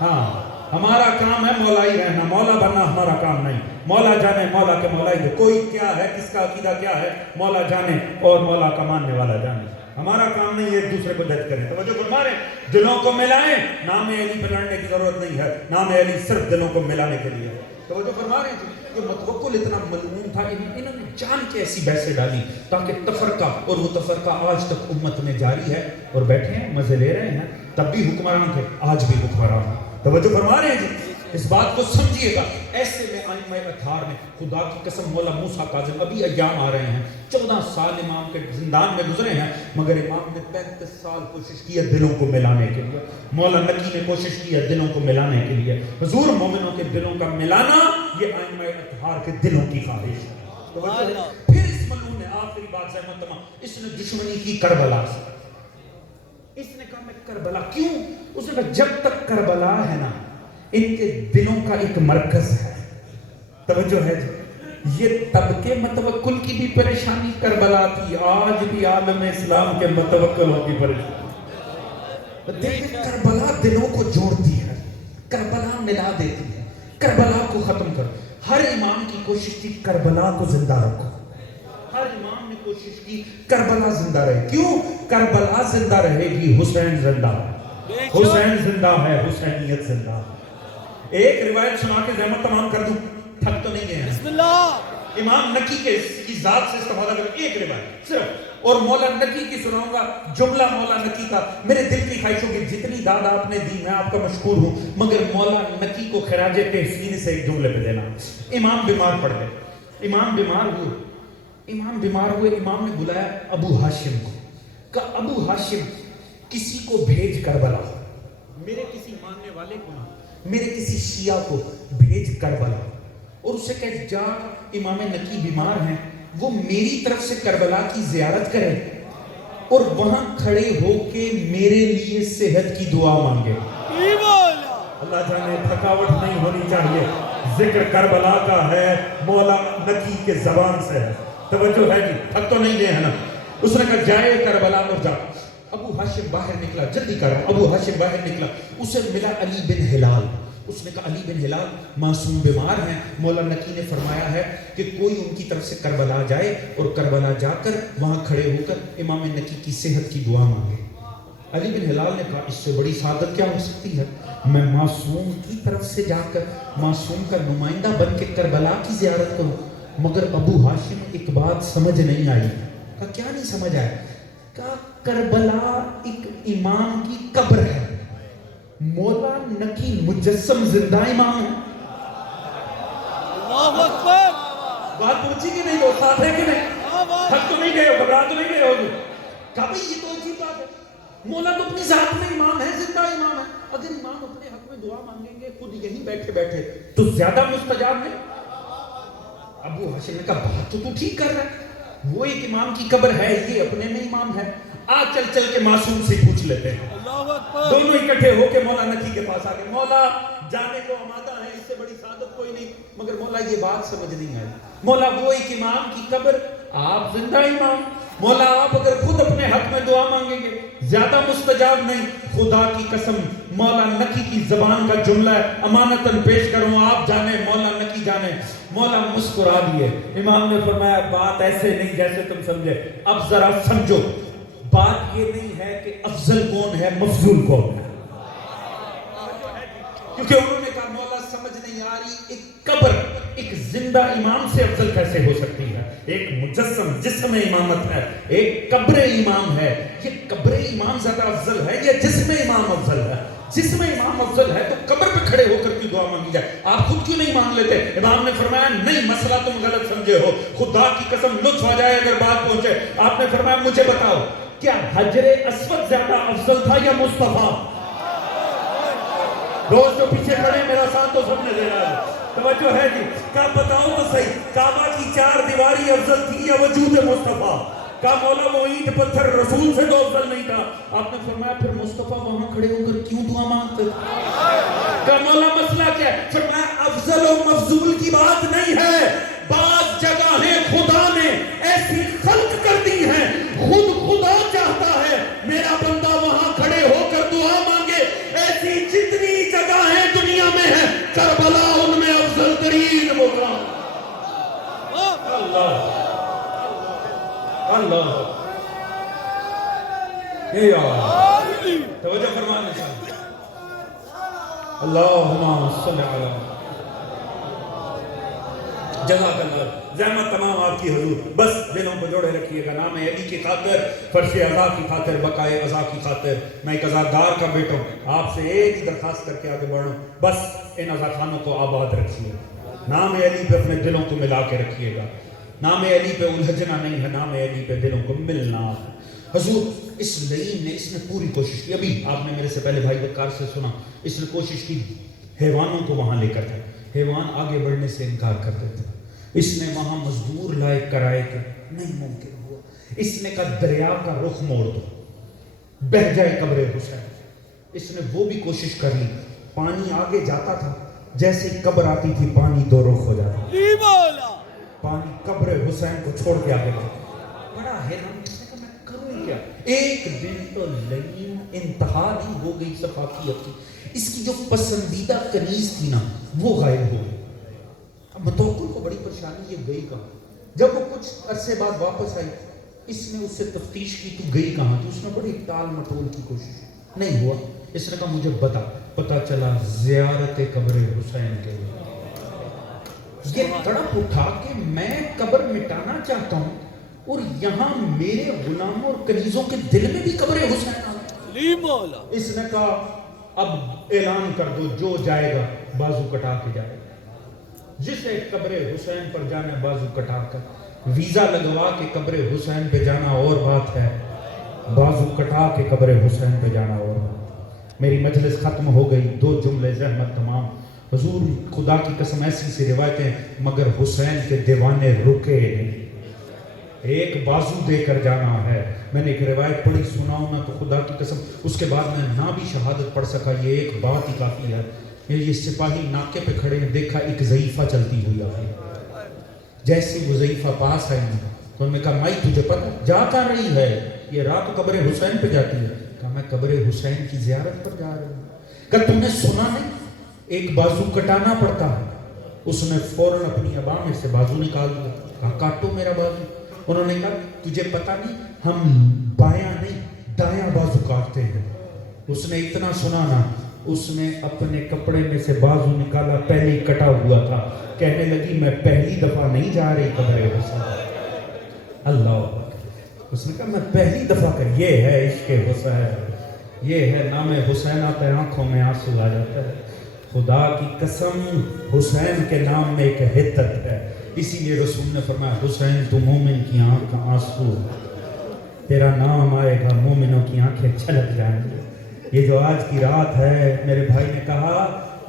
ہاں ہمارا کام ہے مولائی رہنا، مولا بننا ہمارا کام نہیں۔ مولا جانے مولا کے مولائی ہے، کوئی کیا ہے، کس کا عقیدہ کیا ہے، مولا جانے اور مولا کا ماننے والا جانے۔ ہمارا کام نہیں ہے ایک دوسرے کو جج کریں۔ توجہ فرما رہے ہیں، دلوں کو ملائیں، نام علی پر لڑنے کی ضرورت نہیں ہے، نام علی صرف دلوں کو ملانے کے لیے۔ توجہ فرما رہے ہیں کہ متوکل اتنا ملعون تھا، انہوں نے جان کے ایسی بحثیں ڈالی تاکہ تفرقہ، اور وہ تفرقہ آج تک امت میں جاری ہے، اور بیٹھے ہیں مزے لے رہے ہیں، تب بھی حکمران تھے، آج بھی حکمران ہیں۔ توجہ فرما رہے ہیں جی، اس بات کو سمجھیے گا۔ ایسے میں ائمہ اطہار نے، خدا کی قسم، مولا موسیٰ کاظم، ابھی ایام آ رہے ہیں، 14 سال امام کے زندان میں گزرے ہیں، مگر امام نے 35 سال کوشش کی ہے دلوں کو ملانے کے لیے۔ مولا نقی نے کوشش کی ہے دلوں کو ملانے کے لیے۔ حضور مومنوں کے دلوں کا ملانا یہ ائمہ اطہار کے دلوں کی خواہش ہے۔ پھر اس ملعون نے آخری بات سے متمم، اس نے دشمنی کی کربلا سے۔ اس نے کہا میں کربلا کیوں؟ اس نے کہا جب تک کربلا ہے نا، ان کے دلوں کا ایک مرکز ہے۔ توجہ ہے جی، یہ طبقے متوکل کی بھی پریشانی کربلا تھی، آج بھی عالم اسلام کے متوکلوں کی پریشانی۔ دیکھیں کربلا دلوں کو جوڑتی ہے، کربلا ملا دیتی ہے، کربلا کو ختم کر۔ ہر امام کی کوشش تھی کربلا کو زندہ رکھو، ہر امام نے کوشش کی کربلا زندہ رہے۔ کیوں؟ کربلا زندہ رہے گی، حسین زندہ ہے، حسین زندہ ہے، حسینیت زندہ ہے۔ ایک روایت سنا کے زحمت تمام کر دوں، تھک تو نہیں گئے ہیں؟ بسم اللہ۔ امام نقی کی ذات سے استفادہ کرو، ایک روایت صرف، اور مولا نقی کی سناؤں گا، جملہ مولا نقی کا۔ میرے دل کی خواہش ہوگی جتنی داد آپ نے دی میں آپ کا مشکور ہوں، مگر مولا نقی کو خراج تحسین سے ایک جملے پہ دینا۔ امام بیمار پڑ گئے، امام بیمار ہوئے، امام نے بلایا ابو ہاشم کو، کہا ابو ہاشم کسی کو بھیج کربلا، میرے کسی ماننے والے کو نہ، میرے کسی شیعہ کو بھیج کربلا، اور اسے کہے جا امام نقی بیمار ہیں، وہ میری طرف سے کربلا کی زیارت کرے اور وہاں کھڑے ہو کے میرے لیے صحت کی دعا مانگے۔ اللہ جانے تھکاوٹ نہیں ہونی چاہیے، ذکر کربلا کا ہے، مولا نقی کے زبان سے ہے۔ توجہ ہے جی، تھک تو نہیں گئے ہیں نا؟ اس نے کہا جائے کربلا اور جا۔ ابو ہاشم باہر نکلا، جلدی کر رہا ہوں، ابو ہاشم باہر نکلا، اسے ملا علی بن ہلال۔ اس نے کہا علی بن ہلال معصوم بیمار ہیں، مولا نقی نے فرمایا ہے کہ کوئی ان کی طرف سے کربلا جائے اور کربلا جا کر وہاں کھڑے ہو کر امام نقی کی صحت کی دعا مانگے۔ علی بن ہلال نے کہا اس سے بڑی سعادت کیا ہو سکتی ہے، میں معصوم کی طرف سے جا کر معصوم کا نمائندہ بن کے کربلا کی زیارت کروں۔ مگر ابو ہاشم ایک بات سمجھ نہیں آئی۔ کہا کیا نہیں سمجھ آیا؟ کہا کربلا ایک امام کی قبر ہے، مولا نقی مجسم زندہ امام ہے۔ اللہ اکبر۔ بات پوچھی کہ نہیں، دوست ساتھ ہے کہ نہیں؟ تھک تو نہیں گئے ہو، گھبرا تو نہیں گئے ہو؟ کہا بھئی یہ تو عجیب بات ہے، مولا تو اپنی ذات میں امام ہے، زندہ امام ہے، اگر امام اپنے حق میں دعا مانگیں گے خود یہیں بیٹھے بیٹھے تو زیادہ مستجاب نہیں۔ ابو ہاشم نے کہا بات تو ٹھیک کر رہا ہے، وہ ایک امام کی قبر ہے، یہ اپنے میں امام ہے، چل چل کے معصوم سے پوچھ لیتے ہیں۔ اللہ اکبر۔ دونوں اکٹھے ہو کے مولا نقی کے پاس آ گئے، مولا جانے کو آمادہ ہے، اس سے بڑی سعادت کوئی نہیں، مگر مولا یہ بات سمجھ نہیں آئی۔ مولا وہ ایک امام کی قبر، آپ زندہ امام، مولا آپ اگر خود اپنے حق میں دعا مانگیں گے زیادہ مستجاب نہیں۔ خدا کی قسم مولا نقی کی زبان کا جملہ ہے، امانتاً پیش کروں، آپ جانے مولا نقی جانے۔ مولا مسکرا دیے، امام نے فرمایا بات ایسے نہیں جیسے تم سمجھے، اب ذرا سمجھو، بات یہ نہیں ہے کہ افضل کون ہے مفضول کون ہے، کیونکہ انہوں نے کہا مولا سمجھ نہیں آ رہی، ایک قبر، ایک زندہ امام سے افضل کیسے ہو سکتی ہے؟ ایک مجسم جسم امامت ہے، ایک قبر امام ہے. یہ قبر امام زیادہ افضل ہے یا جسم امام افضل ہے؟ جسم امام افضل ہے تو قبر پہ کھڑے ہو کر کی دعا مانگی جائے. آپ خود کیوں نہیں مان لیتے؟ امام نے فرمایا نہیں، مسئلہ تم غلط سمجھے ہو، خدا کی قسم لطف آ جائے اگر بات پہنچے. آپ نے فرمایا مجھے بتاؤ کیا حجر اسود زیادہ افضل تھا یا مصطفیٰ؟ دوست جو پیچھے کھڑے میرا ساتھ تو سب نے دے رہا ہے، توجہ ہے جی. کیا بتاؤ تو صحیح، کعبہ کی چار دیواری افضل تھی یا وجود مصطفیٰ؟ کہا مولا وہ اینٹ پتھر رسول سے تو افضل نہیں تھا. آپ نے فرمایا پھر مصطفیٰ وہاں کھڑے ہو کر کیوں دعا مانگتے تھے؟ کہا مولا مسئلہ کیا ہے؟ فرمایا افضل و مفضول کی بات نہیں ہے، بعض جگہیں خدا نے ایسی خلق کر دی ہیں خود خدا چاہتا ہے میرا بندہ وہاں کھڑے ہو کر دعا مانگے. ایسی جتنی جگہیں دنیا میں ہیں کربلا ان میں افضل ترین مقام. اللہ اللہ توجہ فرمانے چاہیے. اللہم صلی علی جزاک اللہ. زحمت تمام آپ کی حضور، بس دلوں کو جوڑے رکھیے گا. نام علی کی خاطر، فرش عزا کی خاطر، بقائے عزا کی خاطر. میں ایک عزادار کا بیٹا ہوں، آپ سے ایک ہی درخواست کر کے آگے بڑھوں، بس ان عزا خانوں کو آباد رکھیے. نام علی پہ اپنے دلوں کو ملا کے رکھیے گا. نام علی پہ الجھنا نہیں ہے، نام علی پہ دلوں کو ملنا ہے. حضور اس لئیم نے اس نے پوری کوشش کی. ابھی آپ نے میرے سے پہلے بھائی وقار سے سنا، اس نے کوشش کی حیوانوں کو وہاں لے کر جائے. حیوان آگے بڑھنے سے انکار کرتے تھے. اس نے وہاں مزدور لائق کرائے کہ نہیں ممکن ہوا. اس نے کہا دریا کا رخ موڑ دو بہ جائے قبر حسین. اس نے وہ بھی کوشش کر لی، پانی آگے جاتا تھا، جیسے قبر آتی تھی پانی دو رخ ہو جاتا. پانی قبر حسین کو چھوڑ کے آگے تھا. بڑا حیران، اس نے کہا میں کروں کیا؟ ایک دن تو لئیم انتہا نہیں ہو گئی صفاقیت کی. اس کی جو پسندیدہ کنیز تھی نا وہ غائب ہو گئی. اب متوکل کو بڑی پریشانی، یہ گئی کہاں؟ جب وہ کچھ عرصے بعد واپس آئی، اس نے اس سے تفتیش کی تو گئی کہاں تھی. اس نے بڑی ٹال مٹول کی کوشش، نہیں ہوا. اس نے کہا مجھے بتا. پتا چلا زیارت قبر حسین کے لیے یہ تڑپ اٹھا کہ میں قبر مٹانا چاہتا ہوں اور یہاں میرے غلاموں اور کنیزوں کے دل میں بھی قبر حسین آ گئی. اس نے کہا اب اعلان کر دو جو جائے گا بازو کٹا کے جائے گا. جسے قبر حسین پر جانا بازو کٹا کر، ویزا لگوا کے قبر حسین پہ جانا اور بات ہے، بازو کٹا کے قبر حسین پہ جانا اور بات. میری مجلس ختم ہو گئی. 2 جملے زحمت تمام. حضور خدا کی قسم ایسی سی روایتیں، مگر حسین کے دیوانے رکے نہیں. ایک بازو دے کر جانا ہے. میں نے ایک روایت پڑھی، سناؤں نا تو خدا کی قسم اس کے بعد میں نہ بھی شہادت پڑھ سکا. یہ ایک بات ہی کافی ہے. یہ سپاہی ناکے پہ کھڑے ہیں، دیکھا ایک ضعیفہ چلتی ہوئی آئی. جیسے وہ ضعیفہ پاس آئی تو انہوں نے کہا مائی تجھے پتہ جا کہاں رہی ہے؟ یہ رات قبر حسین پہ جاتی ہے. کہا میں قبر حسین کی زیارت پر جا رہی ہوں. کہا تم نے سنا نہیں ایک بازو کٹانا پڑتا ہے؟ اس نے فوراً اپنی ابا میں سے بازو نکال دیا. کہا کاٹو میرا بازو. انہوں نے کہا تجھے پتہ نہیں ہم بایاں نہیں دایاں بازو کاٹتے ہیں. اس نے اتنا سنا نا، اس نے اپنے کپڑے میں سے بازو نکالا، پہلے کٹا ہوا تھا. کہنے لگی میں پہلی دفعہ نہیں جا رہی قبر حسین. اللہ، اس نے کہا میں پہلی دفعہ کر. یہ ہے عشق حسین، یہ ہے نام حسین آتا ہے آنکھوں میں آنسو آ جاتا ہے. خدا کی قسم حسین کے نام میں ایک حدت ہے. اسی لیے رسول نے فرمایا حسین تو مومن کی آنکھ کا آنسو، تیرا نام آئے گا مومنوں کی آنکھیں چھلک جائیں گی. یہ جو آج کی رات ہے، میرے بھائی نے کہا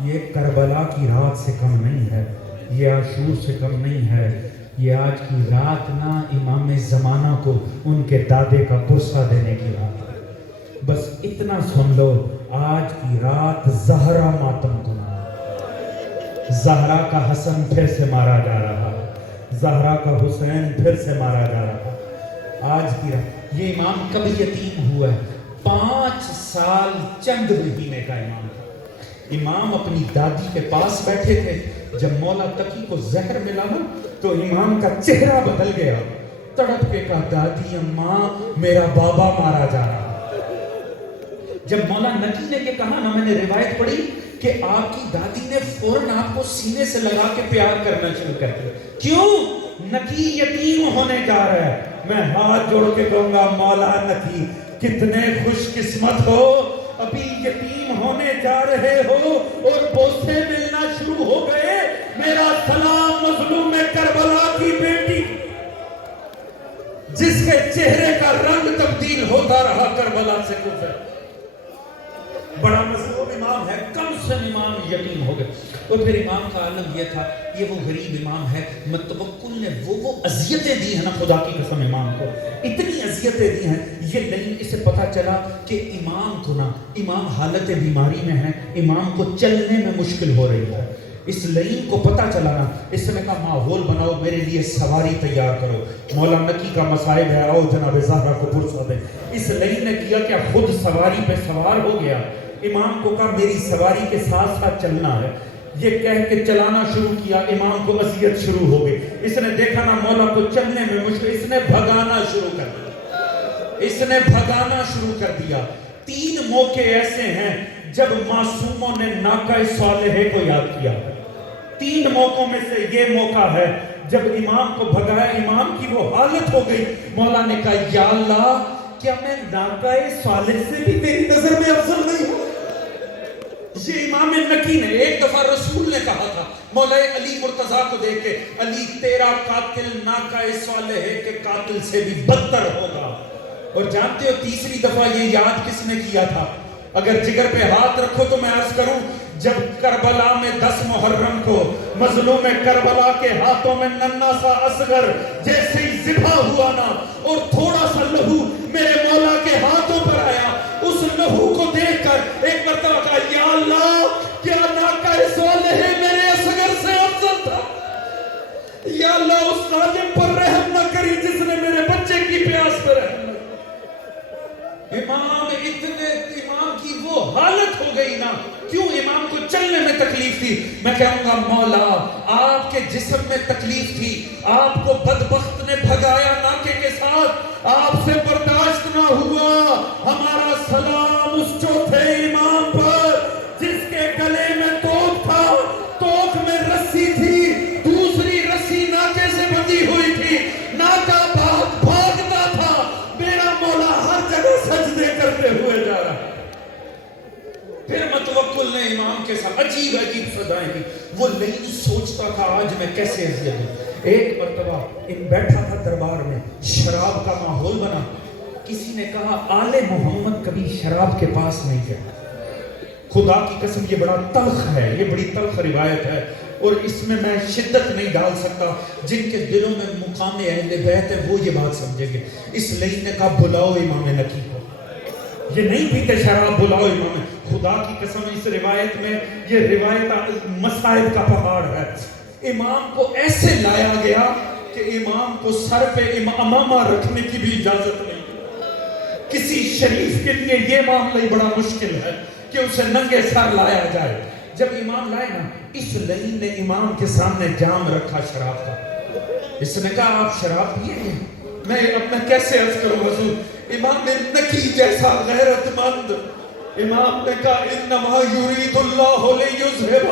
یہ کربلا کی رات سے کم نہیں ہے، یہ عاشور سے کم نہیں ہے. یہ آج کی رات نا امام زمانہ کو ان کے دادے کا غصہ دینے کی رات ہے. بس اتنا سن لو، آج کی رات زہرا ماتم گنا. زہرا کا حسن پھر سے مارا جا رہا ہے، زہرا کا حسین پھر سے مارا جا رہا ہے. آج کی رات یہ امام کب یتیم ہوا ہے؟ 5 سال چند مہینے کا امام تھا. امام اپنی دادی کے پاس بیٹھے تھے. جب مولا تقی کو زہر ملا نا تو امام کا چہرہ بدل گیا. تڑپ کے کہا دادی اماں میرا بابا مارا جا رہا. جب مولا نقی نے یہ کہا نا، میں نے روایت پڑھی کہ آپ کی دادی نے فوراً آپ کو سینے سے لگا کے پیار کرنا شروع کر دیا. کیوں؟ نکی یتیم ہونے جا رہا ہے. میں ہاتھ جوڑ کے کہوں گا مولا نکی کتنے خوش قسمت ہو, ابھی یتیم ہونے جا رہے ہو اور بوسے ملنا شروع ہو گئے. میرا سلام مظلوم کربلا کی بیٹی جس کے چہرے کا رنگ تبدیل ہوتا رہا کربلا سے گزر. بڑا مظلوم امام ہے, کم سے امام یتیم ہو گئے. اور پھر امام کا عالم یہ تھا, یہ وہ غریب امام ہے, متوکل نے وہ اذیتیں دی ہیں نا, خدا کی قسم امام کو اتنی اذیتیں دی ہیں. یہ نہیں اسے پتا چلا کہ امام کو نا, امام حالت بیماری میں ہے, امام کو چلنے میں مشکل ہو رہی ہے. اس لئیم کو پتا چلا نا, اس نے کہا ماحول بناؤ, میرے لیے سواری تیار کرو. مولا نکی کا مصائب ہے, آؤ جناب زہرا کو پرسا دیں. اس لئیم نے کیا کہ خود سواری پہ سوار ہو گیا. امام کو کہا میری سواری کے ساتھ ساتھ چلنا ہے. یہ کہہ کے چلانا شروع کیا, امام کو اذیت شروع ہو گئی. اس نے دیکھا نا مولا کو چلنے میں مشکل, اس نے بھگانا شروع کر دیا. اس نے بھگانا شروع کر دیا. 3 موقع ایسے ہیں جب معصوموں نے ناقہ صالحہ کو یاد کیا. 3 موقعوں میں سے یہ موقع ہے جب امام کو بھگایا, امام کی وہ حالت ہو گئی. مولا نے کہا یا اللہ, کیا میں ناقہ صالح سے بھی تیری نظر میں افضل نہیں ہوں؟ یہ امام نکی نے ایک دفعہ رسول نے کہا تھا مولا علی مرتضیٰ کو دیکھ کے, علی تیرا قاتل ناقہ صالح کے قاتل سے بھی بدتر ہوگا. اور جانتے ہو تیسری دفعہ یہ یاد کس نے کیا تھا؟ اگر جگر پہ ہاتھ رکھو تو میں عرض کروں, جب کربلا میں 10 محرم کو مظلوم کربلا کے ہاتھوں میں ننھا سا اصغر جیسے ہی ذبح ہوا نا, اور تھوڑا سا لہو میرے مولا کے ہاتھوں پر آیا, اس لہو کو دیکھ کر ایک مرتبہ کہا یا اللہ, کیا ناقہ صالح میرے اصغر سے افضل تھا؟ یا اللہ اس ظالم پر رحم نہ کری جس نے میرے بچے کی پیاس پر رحم نہ. امام کی وہ حالت ہو گئی نا, کیوں؟ امام کو چلنے میں تکلیف تھی. میں کہوں گا مولا آپ کے جسم میں تکلیف تھی, آپ کو بدبخت نے بھگایا ناکے کے ساتھ, آپ سے برداشت نہ ہوا. ہمارا سلام اس چوتھے امام پر جس کے گلے میں توق تھا, توق میں رسی تھی, دوسری رسی ناکے سے بندھی ہوئی تھی, ناکا بھاگتا تھا. میرا مولا ہر جگہ سجدے کرتے ہوئے جا رہا. پھر متوکل نے امام کے ساتھ عجیب عجیب صدائیں دی. وہ نہیں سوچتا تھا آج میں کیسے اذیت دوں. ایک مرتبہ بیٹھا تھا دربار میں, شراب کا ماحول بنا. کسی نے کہا آل محمد کبھی شراب کے پاس نہیں گیا. خدا کی قسم یہ بڑا تلخ ہے, یہ بڑی تلخ روایت ہے, اور اس میں شدت نہیں ڈال سکتا. جن کے دلوں میں مقام اہل بیت ہے وہ یہ بات سمجھیں گے. اس لیے نے کہا بلاؤ امام نکی کو, یہ نہیں پیتے شراب, بلاؤ امام. خدا کی قسم اس روایت میں, یہ روایت مصائب کا پہاڑ ہے. امام کو ایسے لایا گیا کہ امام کو سر پہ امامہ رکھنے کی بھی اجازت نہیں. کسی شریف کے لیے یہ معاملہ ہی بڑا مشکل ہے کہ اسے ننگے سر لایا جائے. جب امام لائے نا, اس لئیم نے امام کے سامنے جام رکھا شراب کا. اس نے کہا آپ شراب پیئیں گے؟ میں کیسے عرض کروں حضور. امام نے نکی جیسا غیرت مند, امام نے کہا انما یرید اللہ لیذھب,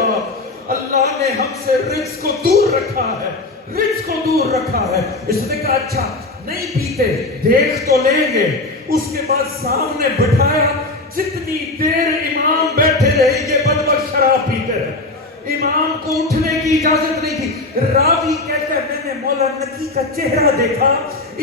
اللہ نے ہم سے رجس کو دور رکھا ہے, رجس کو دور رکھا ہے. اس نے کہا اچھا نہیں پیتے, دیکھ تو لیں گے. اس کے بعد سامنے بٹھایا, جتنی دیر امام بیٹھے رہے یہ بدبخت شراب پیتے رہے. امام کو اٹھنے کی اجازت نہیں تھی. راوی کہتا ہے میں نے مولا نکی کا چہرہ دیکھا,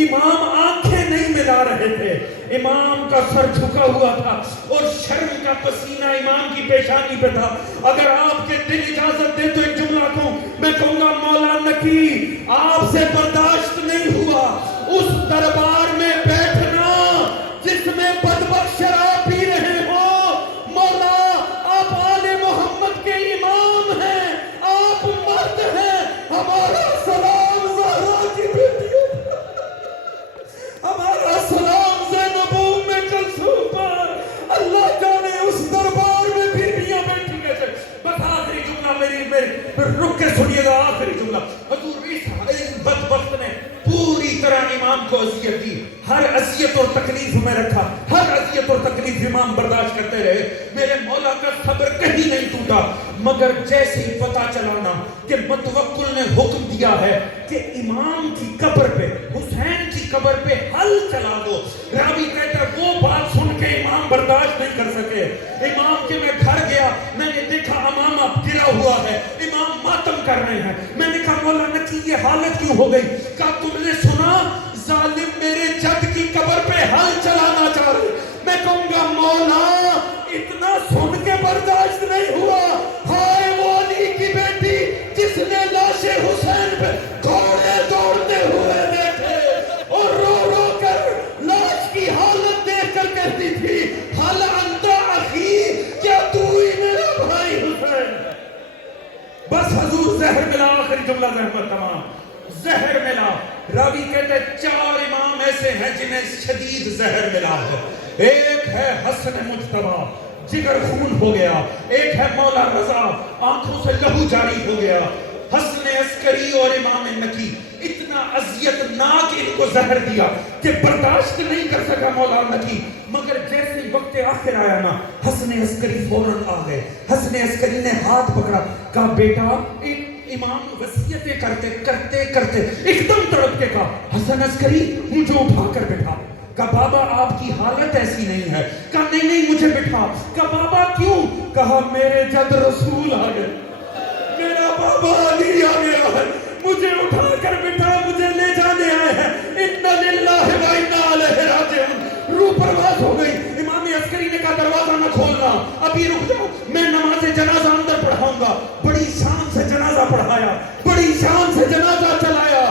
امام آنکھیں نہیں ملا رہے تھے, امام کا سر جھکا ہوا تھا اور شرم کا پسینہ امام کی پیشانی پہ تھا. اگر آپ کے دل اجازت دے تو ایک جملہ کہوں, میں کہوں گا مولا نکی آپ سے برداشت نہیں ہوا اس دربار میں بیٹھنا جس میں بدبخت شراب پی رہے ہو. مولا آپ آل محمد کے امام ہیں, آپ مرد ہیں, ہمارا سلام زہرا کی بیٹی, ہمارا سلام زینب ام کلثوم پر. اللہ جانے اس دربار میں بیٹیاں بیٹھی کیسے. بس آخری جملہ میری رک کے سنیے گا, آخری جملہ. حضور اس بدبخت نے پوری طرح امام کو اذیت دی, ہر اذیت اور تکلیف میں رکھا, ہر اذیت اور تکلیف تکلیف امام برداشت کرتے رہے, میرے مولا کا صبر کہیں نہیں ٹوٹا. مگر جیسے ہی پتا چلا نا کہ متوکل نے حکم دیا ہے کہ امام کی قبر پہ, حسین کی قبر پہ ہل چلا دو, راوی کہتا ہے وہ بات سن کے امام برداشت نہیں کر سکے. امام کے میں گھر گیا, میں نے دیکھا امامہ گرا ہوا ہے, امام ماتم کر رہے ہیں. میں نے کہا مولا نکی یہ حالت کیوں ہو گئی؟ کہا تم نے سنا ظالم میرے جد کی قبر پہ ہل چلانا چاہ رہے. میں کہوں گا مولا اتنا سن کے برداشت نہیں ہوا, ہائے وہ علی کی بیٹی جس نے لاش حسین پہ گھوڑے دوڑتے ہوئے دیکھے اور رو رو کر لاش کی حالت دیکھ کر کہتی تھی حل انت اخی, کیا تو ہی میرا بھائی حسین؟ بس حضور زہر ملا, آخری جملہ زحمت تمام, زہر ملا. راوی کہتے ہیں 4 امام ایسے ہیں جنہیں شدید زہر ملا ہے. ایک ہے حسن مجتبی, جگر خون ہو گیا. ایک ہے مولا رضا, آنکھوں سے لہو جاری ہو گیا. حسن عسکری اور امام نکی اتنا اذیت ناک ان کو زہر دیا کہ برداشت نہیں کر سکا مولا نکی. مگر جیسے وقت آخر آیا نا, حسن عسکری فوراً آ گئے. حسن عسکری نے ہاتھ پکڑا, کہا بیٹا, امام وصیتیں کرتے کرتے کرتے ایک دم تڑپ کے کہا حسن عسکری مجھے اٹھا کر بٹھا. کہا بابا آپ کی حالت ایسی نہیں ہے. کہا نہیں نہیں مجھے بٹھا. کہا بابا کیوں؟ کہا میرے جد رسول آ گئے, میرا بابا علی آ گیا ہے, مجھے اٹھا کر بٹھا, مجھے لے جانے آئے ہیں. انا للہ و انا الیہ راجعون. روح پرواز ہو گئی. امام عسکری نے کہا دروازہ نہ کھولنا, ابھی رک جاؤ, میں نماز جنازہ اندر پڑھاؤں گا. بڑی شان سے جنازہ پڑھایا, بڑی شان سے جنازہ چلایا.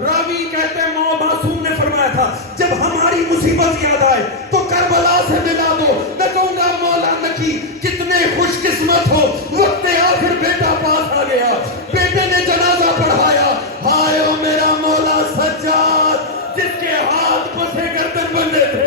راوی کہتے ہیں ماں معصوم نے فرمایا تھا جب ہماری مصیبت یاد آئے تو کربلا سے ملا دو. میں کہوں گا مولا نکی کتنے خوش قسمت ہو, وقت آخر بیٹا پاس آ گیا, بیٹے نے جنازہ پڑھایا. ہائے او میرا مولا سجاد جس کے ہاتھ پسے گردن بندے تھے,